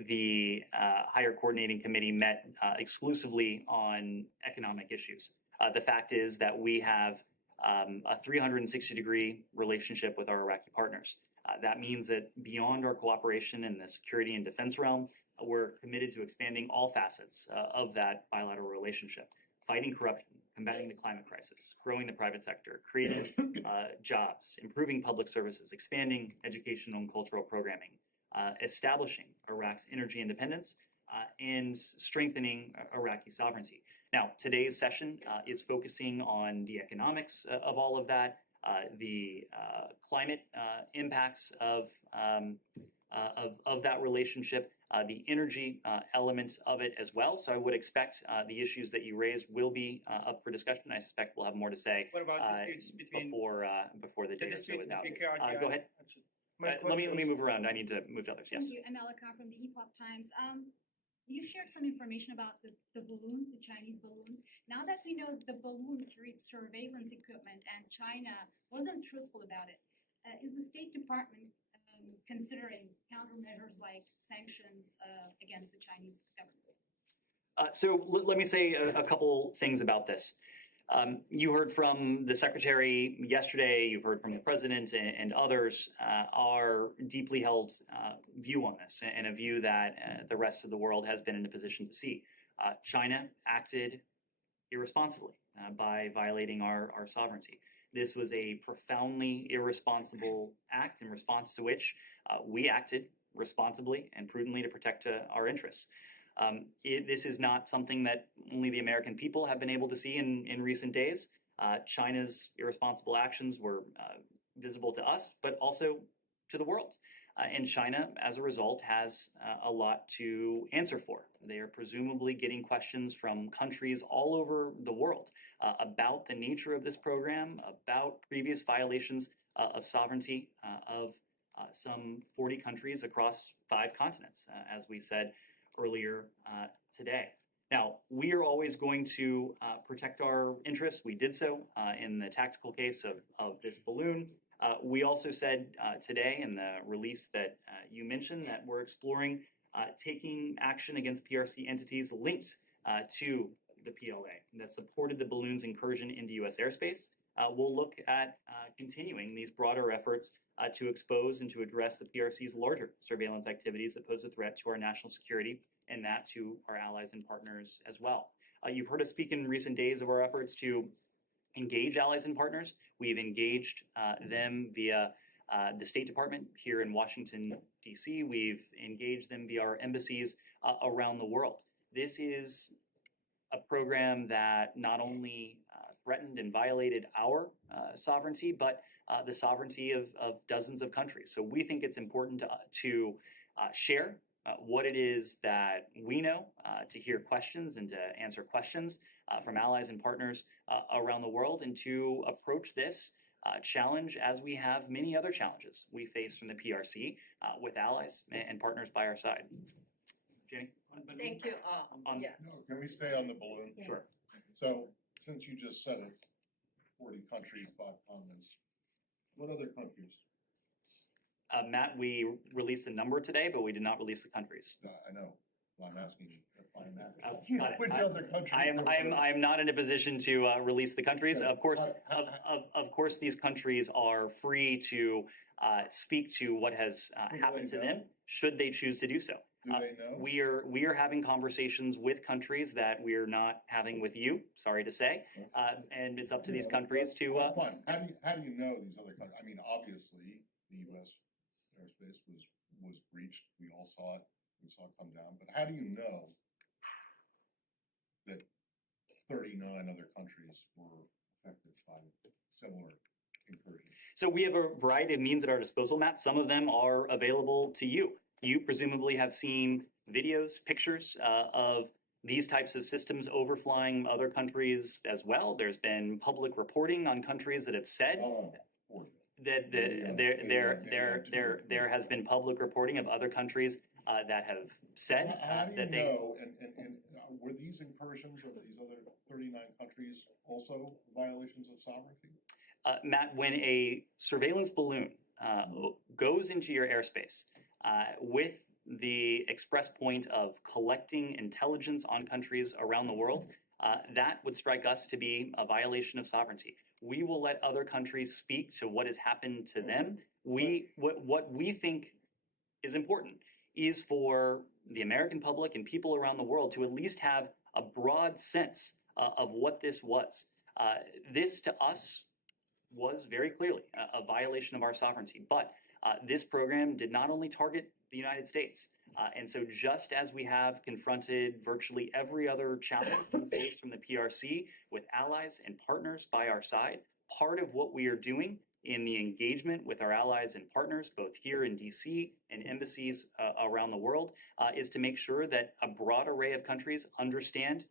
the Higher Coordinating Committee met exclusively on economic issues. The fact is that we have a 360-degree relationship with our Iraqi partners. That means that beyond our cooperation in the security and defense realm, we're committed to expanding all facets of that bilateral relationship. Fighting corruption, combating the climate crisis, growing the private sector, creating jobs, improving public services, expanding educational and cultural programming, establishing Iraq's energy independence, and strengthening Iraqi sovereignty. Now, today's session is focusing on the economics of all of that, the climate impacts of that relationship, the energy element of it as well. So I would expect the issues that you raised will be up for discussion. I suspect we'll have more to say What about disputes between before the day or so. KRG? Go ahead. Let me move around. I need to move to others. Yes. Thank you. I'm Alaka from the Epoch Times. You shared some information about the balloon, the Chinese balloon. Now that we know the balloon carried surveillance equipment and China wasn't truthful about it, is the State Department considering countermeasures like sanctions against the Chinese government? So let me say a couple things about this. You heard from the Secretary yesterday, you've heard from the President and others, our deeply held view on this, and a view that the rest of the world has been in a position to see. China acted irresponsibly by violating our sovereignty. This was a profoundly irresponsible act, in response to which we acted responsibly and prudently to protect our interests. This is not something that only the American people have been able to see in recent days. China's irresponsible actions were visible to us, but also to the world. And China, as a result, has a lot to answer for. They are presumably getting questions from countries all over the world about the nature of this program, about previous violations of sovereignty of some 40 countries across 5 continents, as we said earlier today. Now, we are always going to protect our interests. We did so in the tactical case of this balloon. We also said today in the release that you mentioned that we're exploring taking action against PRC entities linked to the PLA that supported the balloon's incursion into U.S. airspace. We'll look at continuing these broader efforts to expose and to address the PRC's larger surveillance activities that pose a threat to our national security and that to our allies and partners as well. You've heard us speak in recent days of our efforts to engage allies and partners. We've engaged them via the State Department here in Washington, D.C. We've engaged them via our embassies around the world. This is a program that not only threatened and violated our sovereignty, but the sovereignty of dozens of countries. So we think it's important to share what it is that we know, to hear questions and to answer questions from allies and partners around the world, and to approach this challenge as we have many other challenges we face from the PRC with allies and partners by our side. Jenny? Thank you. Yeah. No, can we stay on the balloon? Yeah. Sure. So, since you just said it, 40 countries, 5 continents, what other countries? Matt, we released a number today, but we did not release the countries. I know, well, I'm asking you to find that. Got it. Which other countries? I am not in a position to release the countries. Of course, of course, these countries are free to speak to what has happened to them, should they choose to do so. Do they know? We are having conversations with countries that we are not having with you. Sorry to say, and it's up to these countries to. Fine. How do you know these other countries? I mean, obviously, the U.S. airspace was breached. We all saw it. We saw it come down. But how do you know that 39 other countries were affected by similar incursions? So we have a variety of means at our disposal, Matt. Some of them are available to you. You presumably have seen videos, pictures of these types of systems overflying other countries as well. There's been public reporting on countries that have said that there has been public reporting of other countries that have said that they. Know, and were these incursions of these other 39 countries also violations of sovereignty? Matt, when a surveillance balloon goes into your airspace with the express point of collecting intelligence on countries around the world, that would strike us to be a violation of sovereignty. We will let other countries speak to what has happened to them. What we think is important is for the American public and people around the world to at least have a broad sense of what this was. This to us was very clearly a violation of our sovereignty, but this program did not only target the United States. And so just as we have confronted virtually every other challenge we face from the PRC with allies and partners by our side, part of what we are doing in the engagement with our allies and partners, both here in DC and embassies around the world, is to make sure that a broad array of countries understand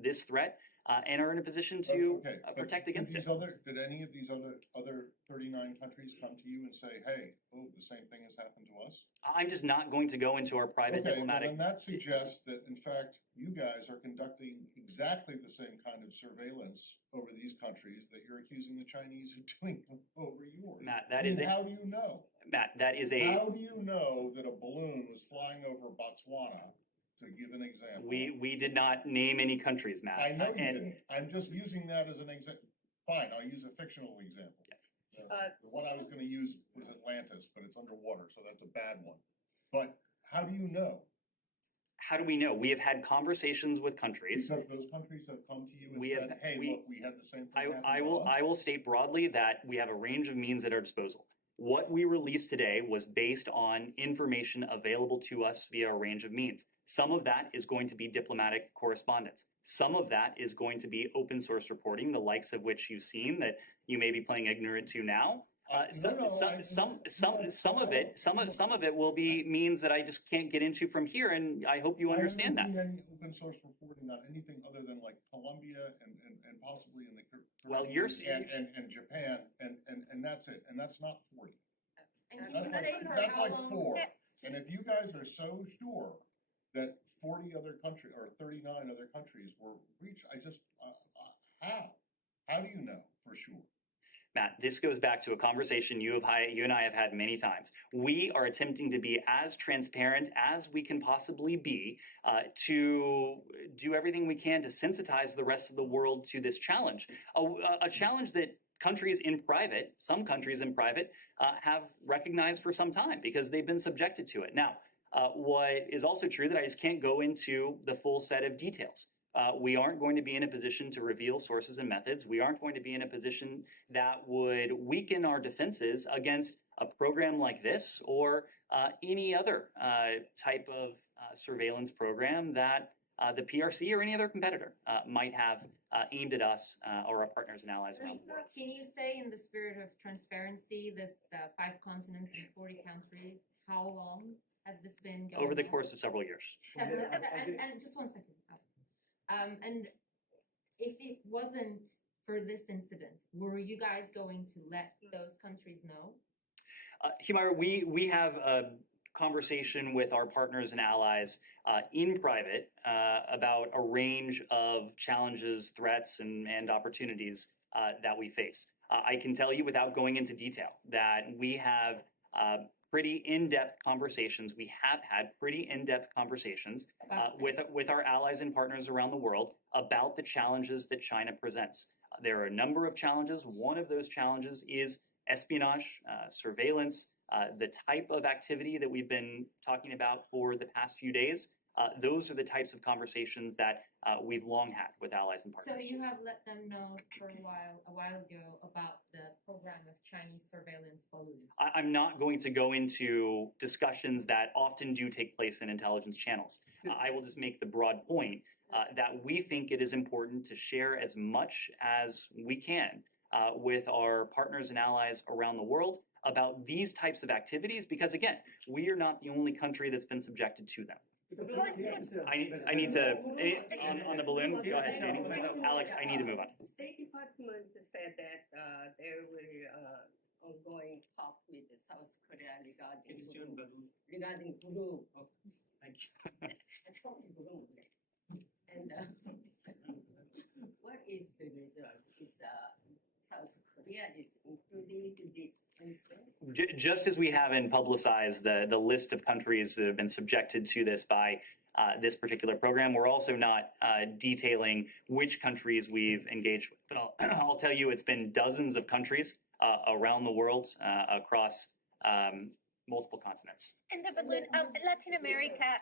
this threat and are in a position to protect against it. Did any of these other 39 countries come to you and say, hey, the same thing has happened to us? I'm just not going to go into our private diplomatic. Well, then that suggests that, in fact, you guys are conducting exactly the same kind of surveillance over these countries that you're accusing the Chinese of doing over yours. Matt, how do you know? Matt, that is How do you know that a balloon was flying over Botswana? To give an example. We did not name any countries, Matt. I know you didn't. I'm just using that as an example. Fine, I'll use a fictional example. The one I was going to use was Atlantis, but it's underwater, so that's a bad one. But how do you know? How do we know? We have had conversations with countries. Because those countries have come to you and said, hey, look, we had the same thing happen I will state broadly that we have a range of means at our disposal. What we released today was based on information available to us via a range of means. Some of that is going to be diplomatic correspondence. Some of that is going to be open source reporting, the likes of which you've seen that you may be playing ignorant to now. Some no, of it will be means that I just can't get into from here, and I hope you understand that. I haven't seen any open source reporting on anything other than like Colombia and possibly in the Well, and Japan, and that's it, and that's not 40. And That's can you like, say for that's how like long? 4. And if you guys are so sure that 40 other countries or 39 other countries were reached, I just, how? How do you know for sure? Matt, this goes back to a conversation you and I have had many times. We are attempting to be as transparent as we can possibly be to do everything we can to sensitize the rest of the world to this challenge. A challenge that some countries in private, have recognized for some time because they've been subjected to it. Now, what is also true that I just can't go into the full set of details. We aren't going to be in a position to reveal sources and methods. We aren't going to be in a position that would weaken our defenses against a program like this or any other type of surveillance program that the PRC or any other competitor might have aimed at us or our partners and allies around the world. Can you say, in the spirit of transparency, this 5 continents and 40 countries, how long has this been going Over the on? course of several years. And just 1 second. And if it wasn't for this incident, were you guys going to let those countries know? Humira, we have a conversation with our partners and allies in private about a range of challenges, threats, and opportunities that we face. I can tell you without going into detail that we have pretty in-depth conversations. We have had pretty in-depth conversations with our allies and partners around the world about the challenges that China presents. There are a number of challenges. One of those challenges is espionage, surveillance, the type of activity that we've been talking about for the past few days. Those are the types of conversations that we've long had with allies and partners. So you have let them know for a while ago about the program of Chinese surveillance balloons. I'm not going to go into discussions that often do take place in intelligence channels. I will just make the broad point that we think it is important to share as much as we can with our partners and allies around the world about these types of activities, because again, we are not the only country that's been subjected to them. I need to, on the balloon, go ahead, Danny. Alex, I need to move on. State Department said that there were ongoing talk with South Korea regarding balloon. Okay, thank you. And what is the result? Is South Korea is including this incident? Just as we haven't publicized the list of countries that have been subjected to this by this particular program, we're also not detailing which countries we've engaged with. But I'll tell you, it's been dozens of countries around the world across multiple continents. And the balloon, Latin America,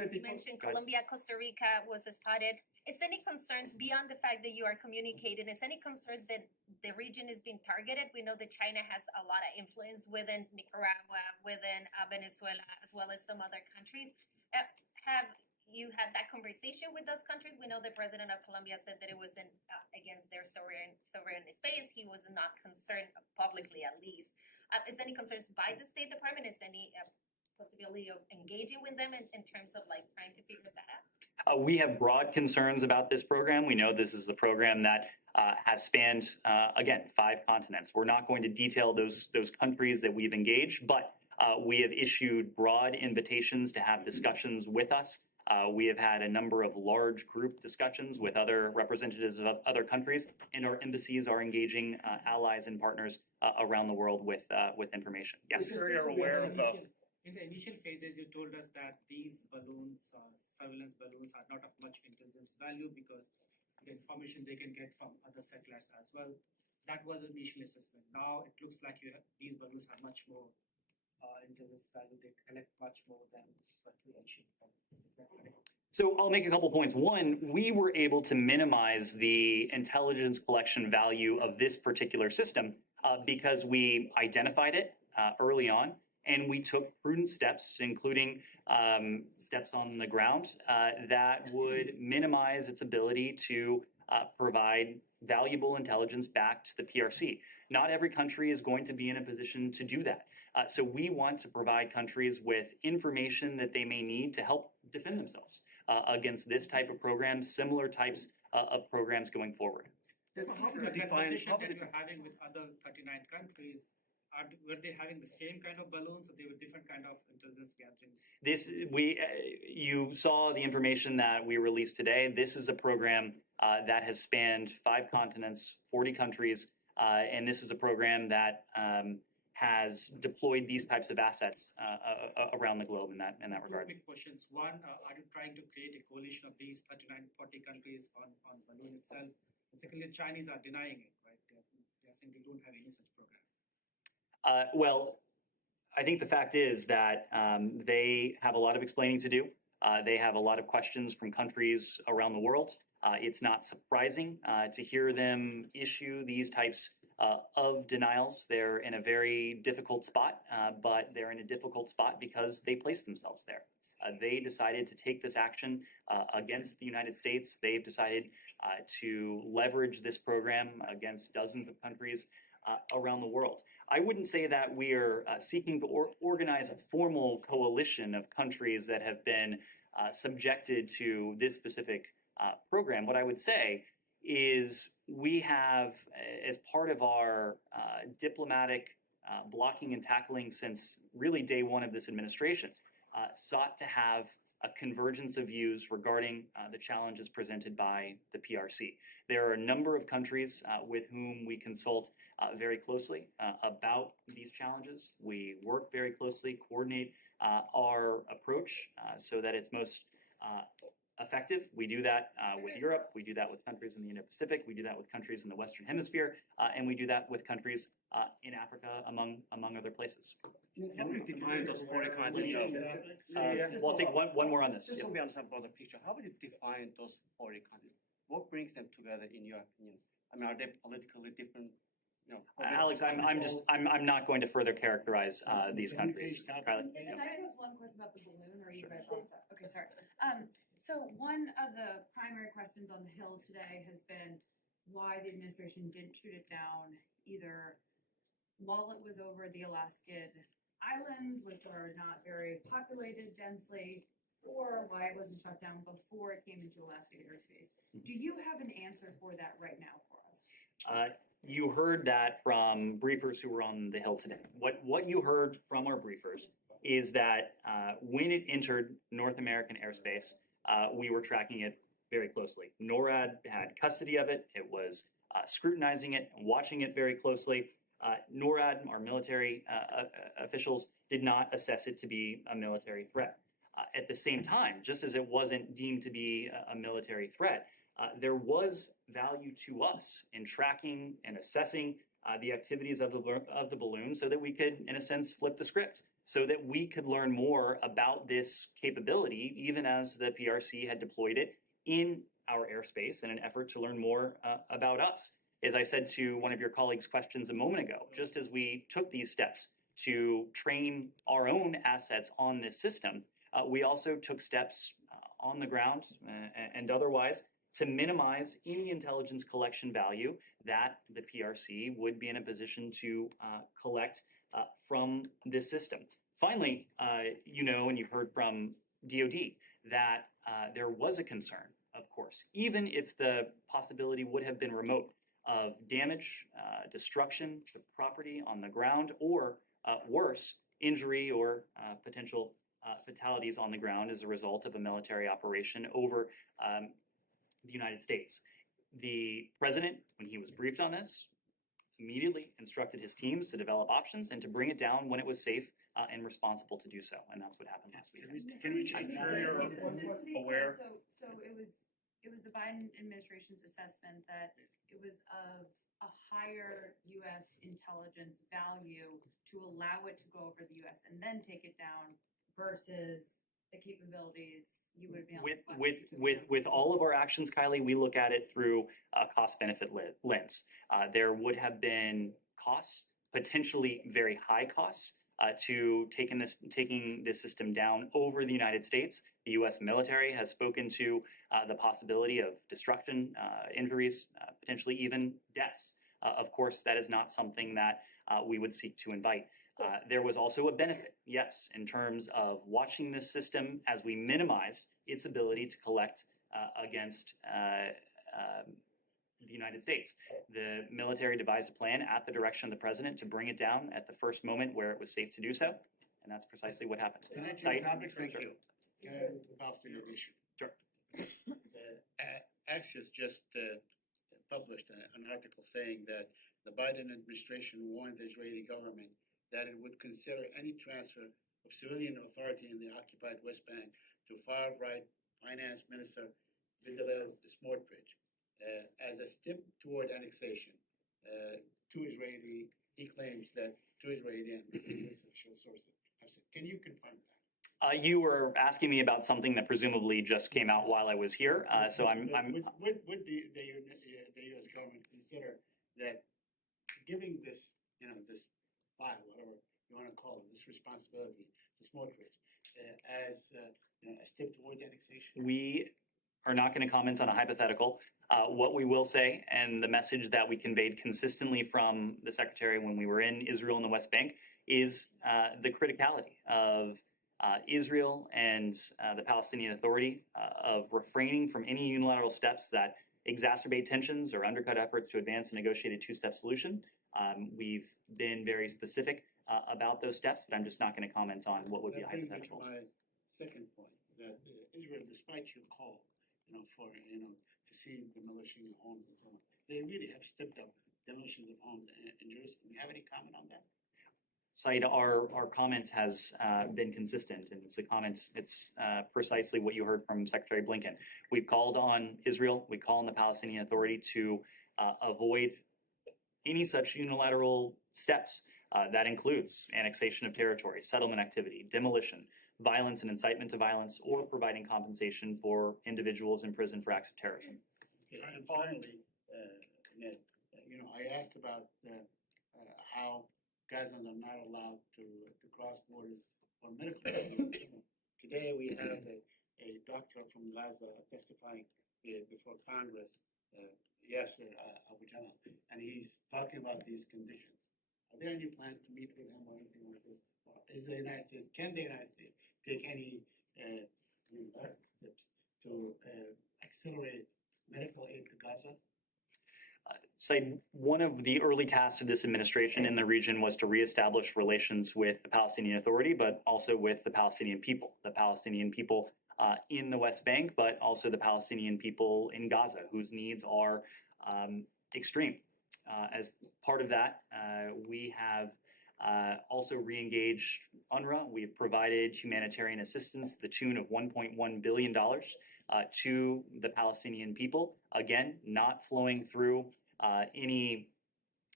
as you mentioned, Colombia, Costa Rica was spotted. Is any concerns beyond the fact that you are communicating? Is any concerns that the region is being targeted? We know that China has a lot of influence within Nicaragua, within Venezuela, as well as some other countries. Have you had that conversation with those countries? We know the president of Colombia said that it wasn't against their sovereign space. He was not concerned, publicly at least. Is any concerns by the State Department? Is any possibility of engaging with them in terms of like trying to figure that out? We have broad concerns about this program. We know this is a program that has spanned, again, 5 continents. We're not going to detail those countries that we've engaged, but we have issued broad invitations to have discussions with us. We have had a number of large group discussions with other representatives of other countries, and our embassies are engaging allies and partners around the world with information. Yes. Sir, you're aware of the... In the initial phases, you told us that these balloons, surveillance balloons, are not of much intelligence value because the information they can get from other satellites as well. That was the initial assessment. Now it looks like these balloons have much more intelligence value. They collect much more than what we achieved. So I'll make a couple points. One, we were able to minimize the intelligence collection value of this particular system because we identified it early on. And we took prudent steps, including steps on the ground, that would minimize its ability to provide valuable intelligence back to the PRC. Not every country is going to be in a position to do that. So we want to provide countries with information that they may need to help defend themselves against this type of program, similar types of programs going forward. How would you define that you're having with other 39 countries? Were they having the same kind of balloons, or they were different kind of intelligence gathering? You saw the information that we released today. This is a program that has spanned 5 continents, 40 countries, and this is a program that has deployed these types of assets around the globe in that regard. Two quick questions. One, are you trying to create a coalition of these 39, 40 countries on balloon itself? And secondly, the Chinese are denying it, right? They're saying they don't have any such program. Well, I think the fact is that they have a lot of explaining to do. They have a lot of questions from countries around the world. It's not surprising to hear them issue these types of denials. They're in a very difficult spot, but they're in a difficult spot because they placed themselves there. They decided to take this action against the United States. They've decided to leverage this program against dozens of countries around the world. I wouldn't say that we are seeking to organize a formal coalition of countries that have been subjected to this specific program. What I would say is we have, as part of our diplomatic blocking and tackling since really day one of this administration, sought to have a convergence of views regarding the challenges presented by the PRC. There are a number of countries with whom we consult very closely about these challenges. We work very closely, coordinate our approach so that it's most effective. We do that with Europe, we do that with countries in the Indo-Pacific, we do that with countries in the Western Hemisphere, and we do that with countries in Africa, among other places. How would you define those 40 countries? We'll take one more on this. Just so we understand the picture, how would you define those 40 countries? What brings them together, in your opinion? I mean, are they politically different? Alex, I'm not going to further characterize these countries. Kylie? Can I ask one question about the balloon, or are you guys all set? Okay, sorry. So one of the primary questions on the Hill today has been why the administration didn't shoot it down either while it was over the Alaskan islands, which are not very populated densely, or why it wasn't shut down before it came into Alaskan airspace. Do you have an answer for that right now for us? You heard that from briefers who were on the Hill today. What you heard from our briefers is that when it entered North American airspace, we were tracking it very closely. NORAD had custody of it. It was scrutinizing it, watching it very closely. NORAD, our military officials, did not assess it to be a military threat. At the same time, just as it wasn't deemed to be a military threat, there was value to us in tracking and assessing the activities of the balloon so that we could, in a sense, flip the script, so that we could learn more about this capability, even as the PRC had deployed it in our airspace in an effort to learn more about us. As I said to one of your colleagues' questions a moment ago, just as we took these steps to train our own assets on this system, we also took steps on the ground and otherwise to minimize any intelligence collection value that the PRC would be in a position to collect from this system. Finally, you know, and you've heard from DoD that there was a concern, of course, even if the possibility would have been remote, of damage, destruction to property on the ground, or worse, injury or potential fatalities on the ground as a result of a military operation over the United States. The president, when he was briefed on this, immediately instructed his teams to develop options and to bring it down when it was safe and responsible to do so. And that's what happened last week. Can we check aware? So it was the Biden administration's assessment that it was of a higher U.S. intelligence value to allow it to go over the U.S. and then take it down versus the capabilities you would be able to with all of our actions, Kylie, we look at it through a cost-benefit lens. There would have been costs, potentially very high costs, to taking this system down over the United States. The U.S. military has spoken to the possibility of destruction, injuries, potentially even deaths. Of course, that is not something that we would seek to invite. There was also a benefit, yes, in terms of watching this system as we minimized its ability to collect against the United States. The military devised a plan at the direction of the president to bring it down at the first moment where it was safe to do so, and that's precisely what happened. Can I Saeed? change topics? Thank Sure. you. The Palestinian issue. Sure. Axios just published an article saying that the Biden administration warned the Israeli government that it would consider any transfer of civilian authority in the occupied West Bank to far-right Finance Minister Bezalel Smotrich as a step toward annexation. He claims that two Israeli and official sources have said. Can you confirm that? You were asking me about something that presumably just came out while I was here, so I'm. Would the U.S. government consider that giving this, this file, whatever you want to call it, this responsibility to Smotrich, as a step towards annexation? We are not going to comment on a hypothetical. What we will say, and the message that we conveyed consistently from the Secretary when we were in Israel and the West Bank, is the criticality of Israel and the Palestinian Authority of refraining from any unilateral steps that exacerbate tensions or undercut efforts to advance a negotiated two-step solution. We've been very specific about those steps, but I'm just not going to comment on what would be That brings me to hypothetical. my second point, that Israel, despite your call, to see demolishing of homes and so on, they really have stepped up demolitions of homes in Jerusalem. Do you have any comment on that? Saeed, our comment has been consistent, and it's precisely what you heard from Secretary Blinken. We've called on Israel, we call on the Palestinian Authority to avoid any such unilateral steps. That includes annexation of territory, settlement activity, demolition, violence and incitement to violence, or providing compensation for individuals in prison for acts of terrorism. Okay, and finally, Ned, I asked about how Gazans are not allowed to cross borders for medical treatment. Today we have a doctor from Gaza testifying before Congress, Yasser Abu Jamal, and he's talking about these conditions. Are there any plans to meet with him or anything like this? Can the United States take any steps to accelerate medical aid to Gaza? Said one of the early tasks of this administration in the region was to reestablish relations with the Palestinian Authority, but also with the Palestinian people in the West Bank, but also the Palestinian people in Gaza, whose needs are extreme. As part of that, we have also re-engaged UNRWA. We've provided humanitarian assistance to the tune of $1.1 billion to the Palestinian people, again, not flowing through any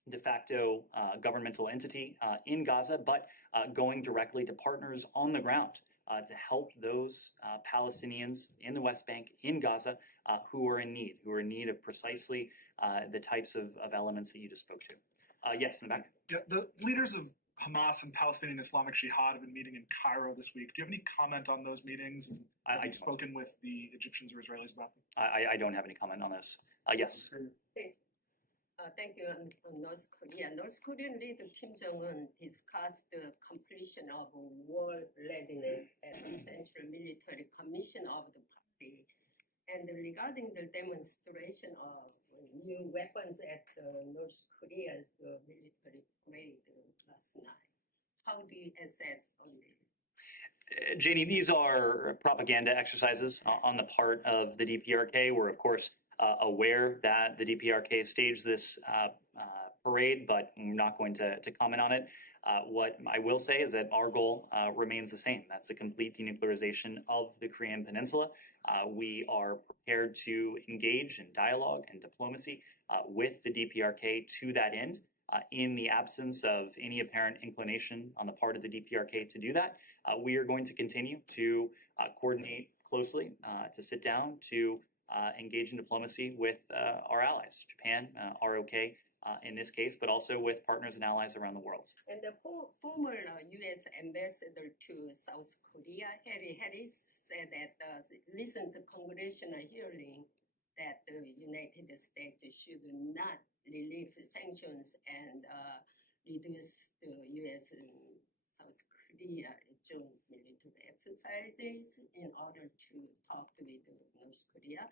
de facto governmental entity in Gaza, but going directly to partners on the ground to help those Palestinians in the West Bank, in Gaza, who are in need of precisely the types of elements that you just spoke to. Yes, in the back. Yeah, the leaders of Hamas and Palestinian Islamic Jihad have been meeting in Cairo this week. Do you have any comment on those meetings? And have you spoken with the Egyptians or Israelis about them? I don't have any comment on this. Yes. Thank you. On North Korea. North Korean leader Kim Jong-un discussed the completion of war readiness at the Central Military Commission of the party. And regarding the demonstration of new weapons at North Korea's military parade last night, how do you assess on this? Janie, these are propaganda exercises on the part of the DPRK. We're, of course, aware that the DPRK staged this parade, but I'm not going to comment on it. What I will say is that our goal remains the same. That's the complete denuclearization of the Korean Peninsula. We are prepared to engage in dialogue and diplomacy with the DPRK to that end. In the absence of any apparent inclination on the part of the DPRK to do that, we are going to continue to coordinate closely, to sit down, to engage in diplomacy with our allies, Japan, ROK, in this case, but also with partners and allies around the world. And the former U.S. ambassador to South Korea, Harry Harris, said at the recent congressional hearing that the United States should not relieve sanctions and reduce the U.S. and South Korea joint military exercises in order to talk with North Korea.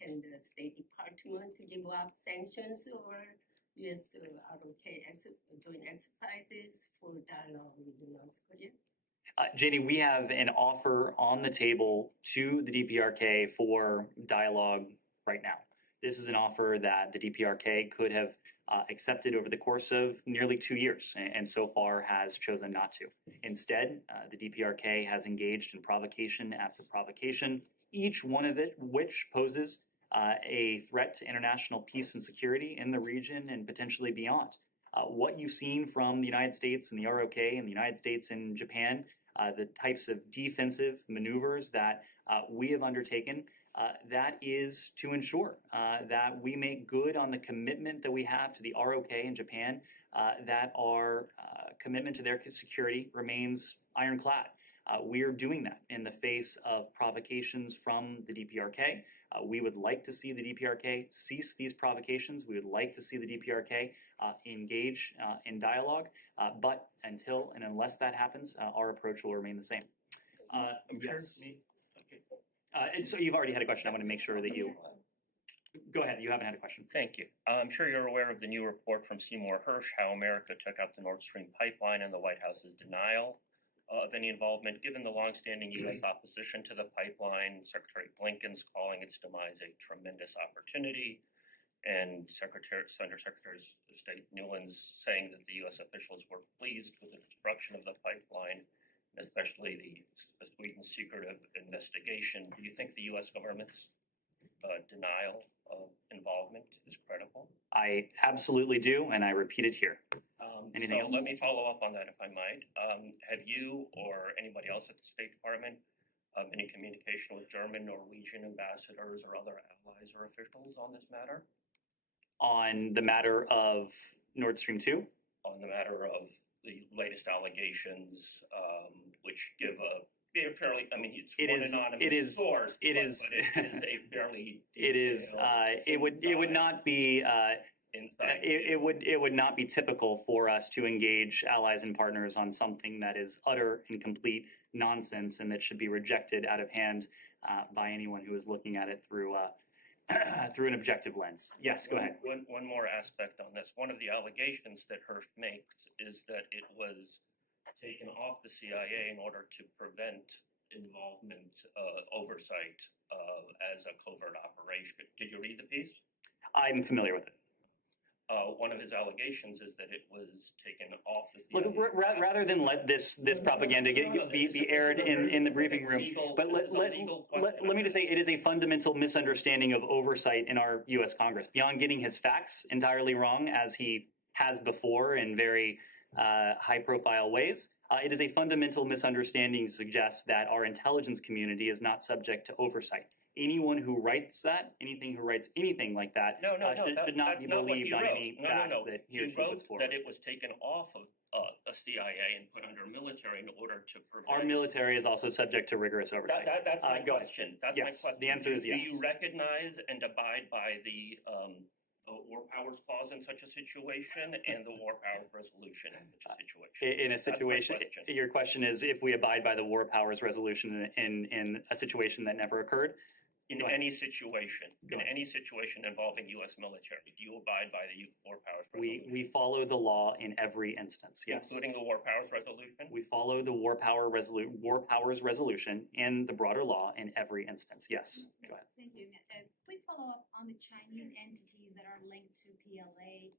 Can the State Department give up sanctions or U.S. ROK joint exercises for dialogue with North Korea? JD, we have an offer on the table to the DPRK for dialogue right now. This is an offer that the DPRK could have accepted over the course of nearly 2 years, and so far has chosen not to. Instead, the DPRK has engaged in provocation after provocation, each one of it which poses a threat to international peace and security in the region and potentially beyond. What you've seen from the United States and the ROK and the United States and Japan, the types of defensive maneuvers that we have undertaken, that is to ensure that we make good on the commitment that we have to the ROK and Japan, that our commitment to their security remains ironclad. We are doing that in the face of provocations from the DPRK. We would like to see the DPRK cease these provocations. We would like to see the DPRK engage in dialogue. But until and unless that happens, our approach will remain the same. I'm sure. Yes. And so you've already had a question. I want to make sure that you go ahead. You haven't had a question. Thank you. I'm sure you're aware of the new report from Seymour Hersh, how America took out the Nord Stream pipeline and the White House's denial of any involvement. Given the longstanding U.S. opposition to the pipeline, Secretary Blinken's calling its demise a tremendous opportunity, and Under Secretary of State Nuland's saying that the U.S. officials were pleased with the destruction of the pipeline, especially the Sweden's secretive investigation. Do you think the U.S. government's denial of involvement is credible? I absolutely do, and I repeat it here. Anything else? Let me follow up on that, if I might. Have you or anybody else at the State Department been in communication with German, Norwegian ambassadors or other allies or officials on this matter? On the matter of Nord Stream 2? On the matter of the latest allegations, which give a fairly, I mean, it's one anonymous source, but it is a fairly it would not be it would not be typical for us to engage allies and partners on something that is utter and complete nonsense and that should be rejected out of hand by anyone who is looking at it through through an objective lens. Yes, go ahead. One more aspect on this. One of the allegations that Hersh makes is that it was taken off the CIA in order to prevent involvement, oversight as a covert operation. Did you read the piece? I'm familiar with it. One of his allegations is that it was taken off the CIA. Look, rather than let this propaganda be aired in the briefing room, but let me just say it is a fundamental misunderstanding of oversight in our U.S. Congress. Beyond getting his facts entirely wrong, as he has before in very high-profile ways, it is a fundamental misunderstanding to suggest that our intelligence community is not subject to oversight. Anyone who writes that, who writes anything like that, should not be believed on any fact that he or she puts forward. That it was taken off of a CIA and put under military in order to prevent. Our military is also subject to rigorous oversight. That's my question. That's yes, my question. The answer is yes. Do you recognize and abide by the War Powers Clause in such a situation and the War Powers Resolution in such a situation? In a situation, your question is if we abide by the War Powers Resolution in a situation that never occurred? In any situation involving U.S. military, do you abide by the War Powers Resolution? We follow the law in every instance, yes. Including the War Powers Resolution? We follow the War Powers Resolution and the broader law in every instance, yes. Go ahead. Thank you. A quick follow-up on the Chinese entities that are linked to PLA,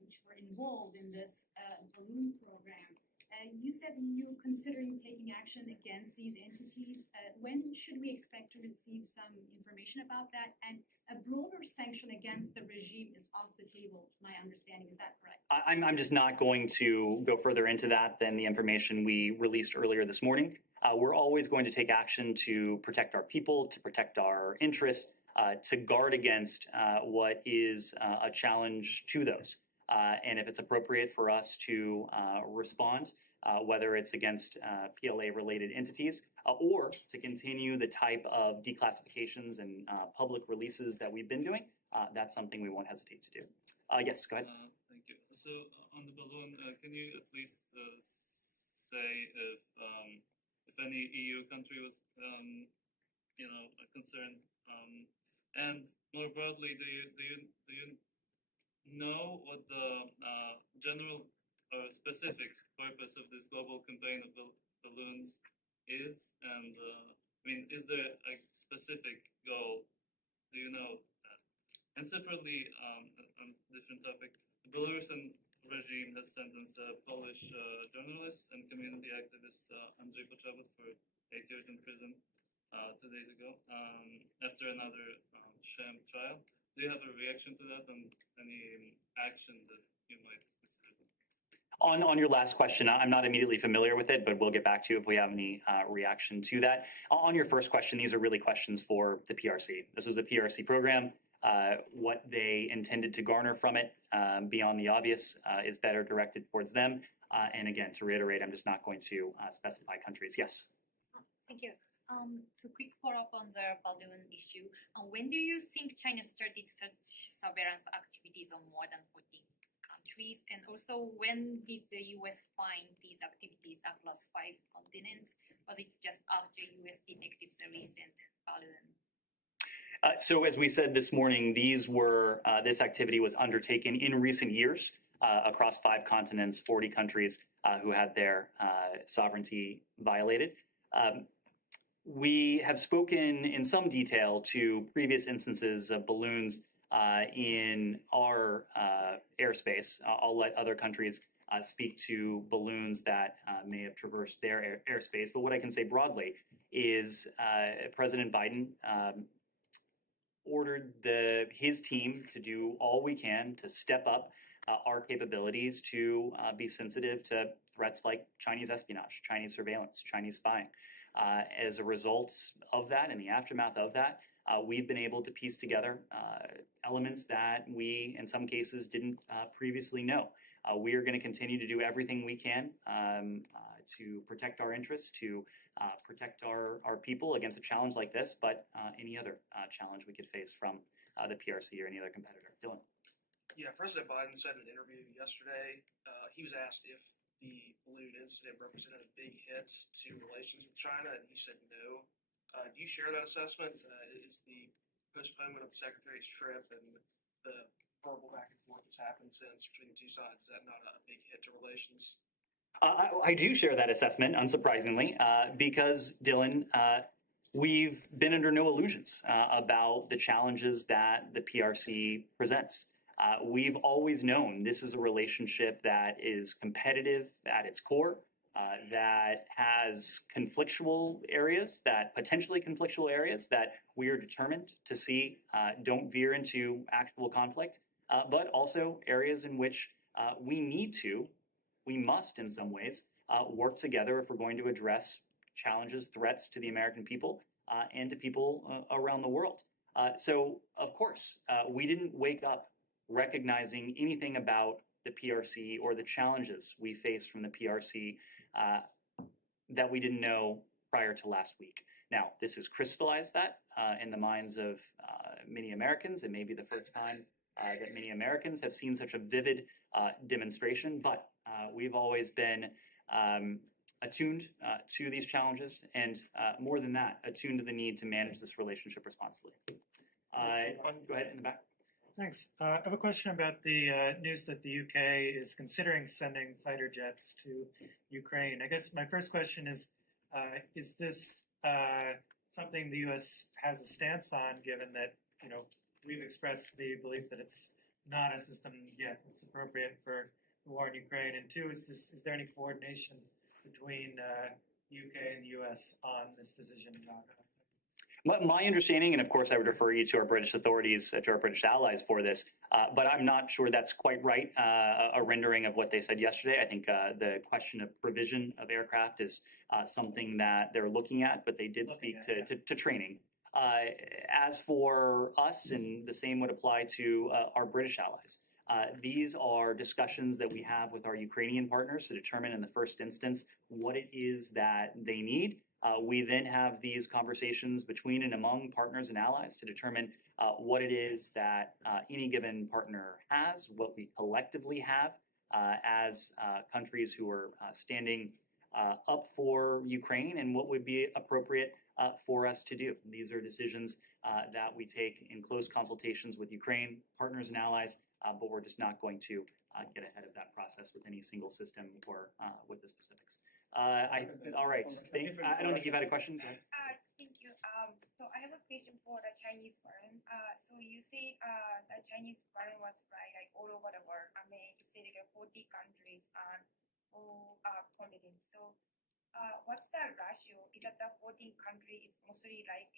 which were involved in this balloon program. You said you're considering taking action against these entities. When should we expect to receive some information about that? And a broader sanction against the regime is off the table, my understanding. Is that correct? I'm just not going to go further into that than the information we released earlier this morning. We're always going to take action to protect our people, to protect our interests, to guard against what is a challenge to those. And if it's appropriate for us to respond, whether it's against PLA-related entities or to continue the type of declassifications and public releases that we've been doing, that's something we won't hesitate to do. Yes, go ahead. Thank you. So on the balloon, can you at least say if any EU country was, concerned? And more broadly, do you know what the general or specific purpose of this global campaign of balloons is? And is there a specific goal? Do you know that? And separately, on a different topic, the Belarusian regime has sentenced a Polish journalist and community activist Andrzej Poczobut for 8 years in prison 2 days ago after another sham trial. Do you have a reaction to that and any action that you might specifically? On your last question, I'm not immediately familiar with it, but we'll get back to you if we have any reaction to that. On your first question, these are really questions for the PRC. This was a PRC program. What they intended to garner from it, beyond the obvious, is better directed towards them. And again, to reiterate, I'm just not going to specify countries. Yes? Thank you. So quick follow-up on the balloon issue. When do you think China started such surveillance activities on more than 40 countries? And also, when did the US find these activities across 5 continents? Was it just after US detected the recent balloon? So as we said this morning, this activity was undertaken in recent years across 5 continents, 40 countries who had their sovereignty violated. We have spoken in some detail to previous instances of balloons in our airspace. I'll let other countries speak to balloons that may have traversed their airspace. But what I can say broadly is President Biden ordered his team to do all we can to step up our capabilities to be sensitive to threats like Chinese espionage, Chinese surveillance, Chinese spying. As a result of that, in the aftermath of that, we've been able to piece together elements that we, in some cases, didn't previously know. We are going to continue to do everything we can to protect our interests, to protect our people against a challenge like this, but any other challenge we could face from the PRC or any other competitor. Dylan. Yeah, President Biden said in an interview yesterday, he was asked if the balloon incident represented a big hit to relations with China, and he said no. Do you share that assessment? Is the postponement of the Secretary's trip and the verbal back and forth that's happened since between the two sides, is that not a big hit to relations? I do share that assessment, unsurprisingly, because, Dylan, we've been under no illusions about the challenges that the PRC presents. We've always known this is a relationship that is competitive at its core, that has potentially conflictual areas that we are determined to see don't veer into actual conflict, but also areas in which we must in some ways work together if we're going to address challenges, threats to the American people and to people around the world. So, of course, we didn't wake up recognizing anything about the PRC or the challenges we face from the PRC that we didn't know prior to last week. Now, this has crystallized that in the minds of many Americans. It may be the first time that many Americans have seen such a vivid demonstration, but we've always been attuned to these challenges and more than that, attuned to the need to manage this relationship responsibly. Go ahead in the back. Thanks. I have a question about the news that the UK is considering sending fighter jets to Ukraine. I guess my first question is this something the US has a stance on, given that, we've expressed the belief that it's not a system yet that's appropriate for the war in Ukraine? And two, is there any coordination between the UK and the US on this decision about My understanding, and of course I would refer you to our British authorities, to our British allies for this, but I'm not sure that's quite right, a rendering of what they said yesterday. I think the question of provision of aircraft is something that they're looking at, but they did speak to training. As for us, and the same would apply to our British allies, These are discussions that we have with our Ukrainian partners to determine in the first instance what it is that they need. We then have these conversations between and among partners and allies to determine what it is that any given partner has, what we collectively have as countries who are standing up for Ukraine, and what would be appropriate for us to do. These are decisions that we take in close consultations with Ukraine partners and allies, but we're just not going to get ahead of that process with any single system or with the specifics. All right. I don't think you've had a question. Thank you. So I have a question for the Chinese foreign. So you say the Chinese foreign was right, like all over the world. I mean, you say like 40 countries who are committing. So what's the ratio? Is that the 14 country is mostly like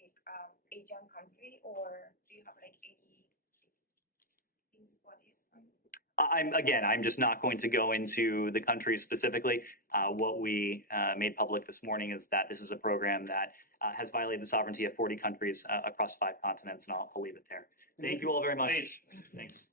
Asian country, or do you have like any things for this one? I'm just not going to go into the countries specifically. What we made public this morning is that this is a program that has violated the sovereignty of 40 countries across 5 continents, and I'll leave it there. Thank you all very much. Thanks.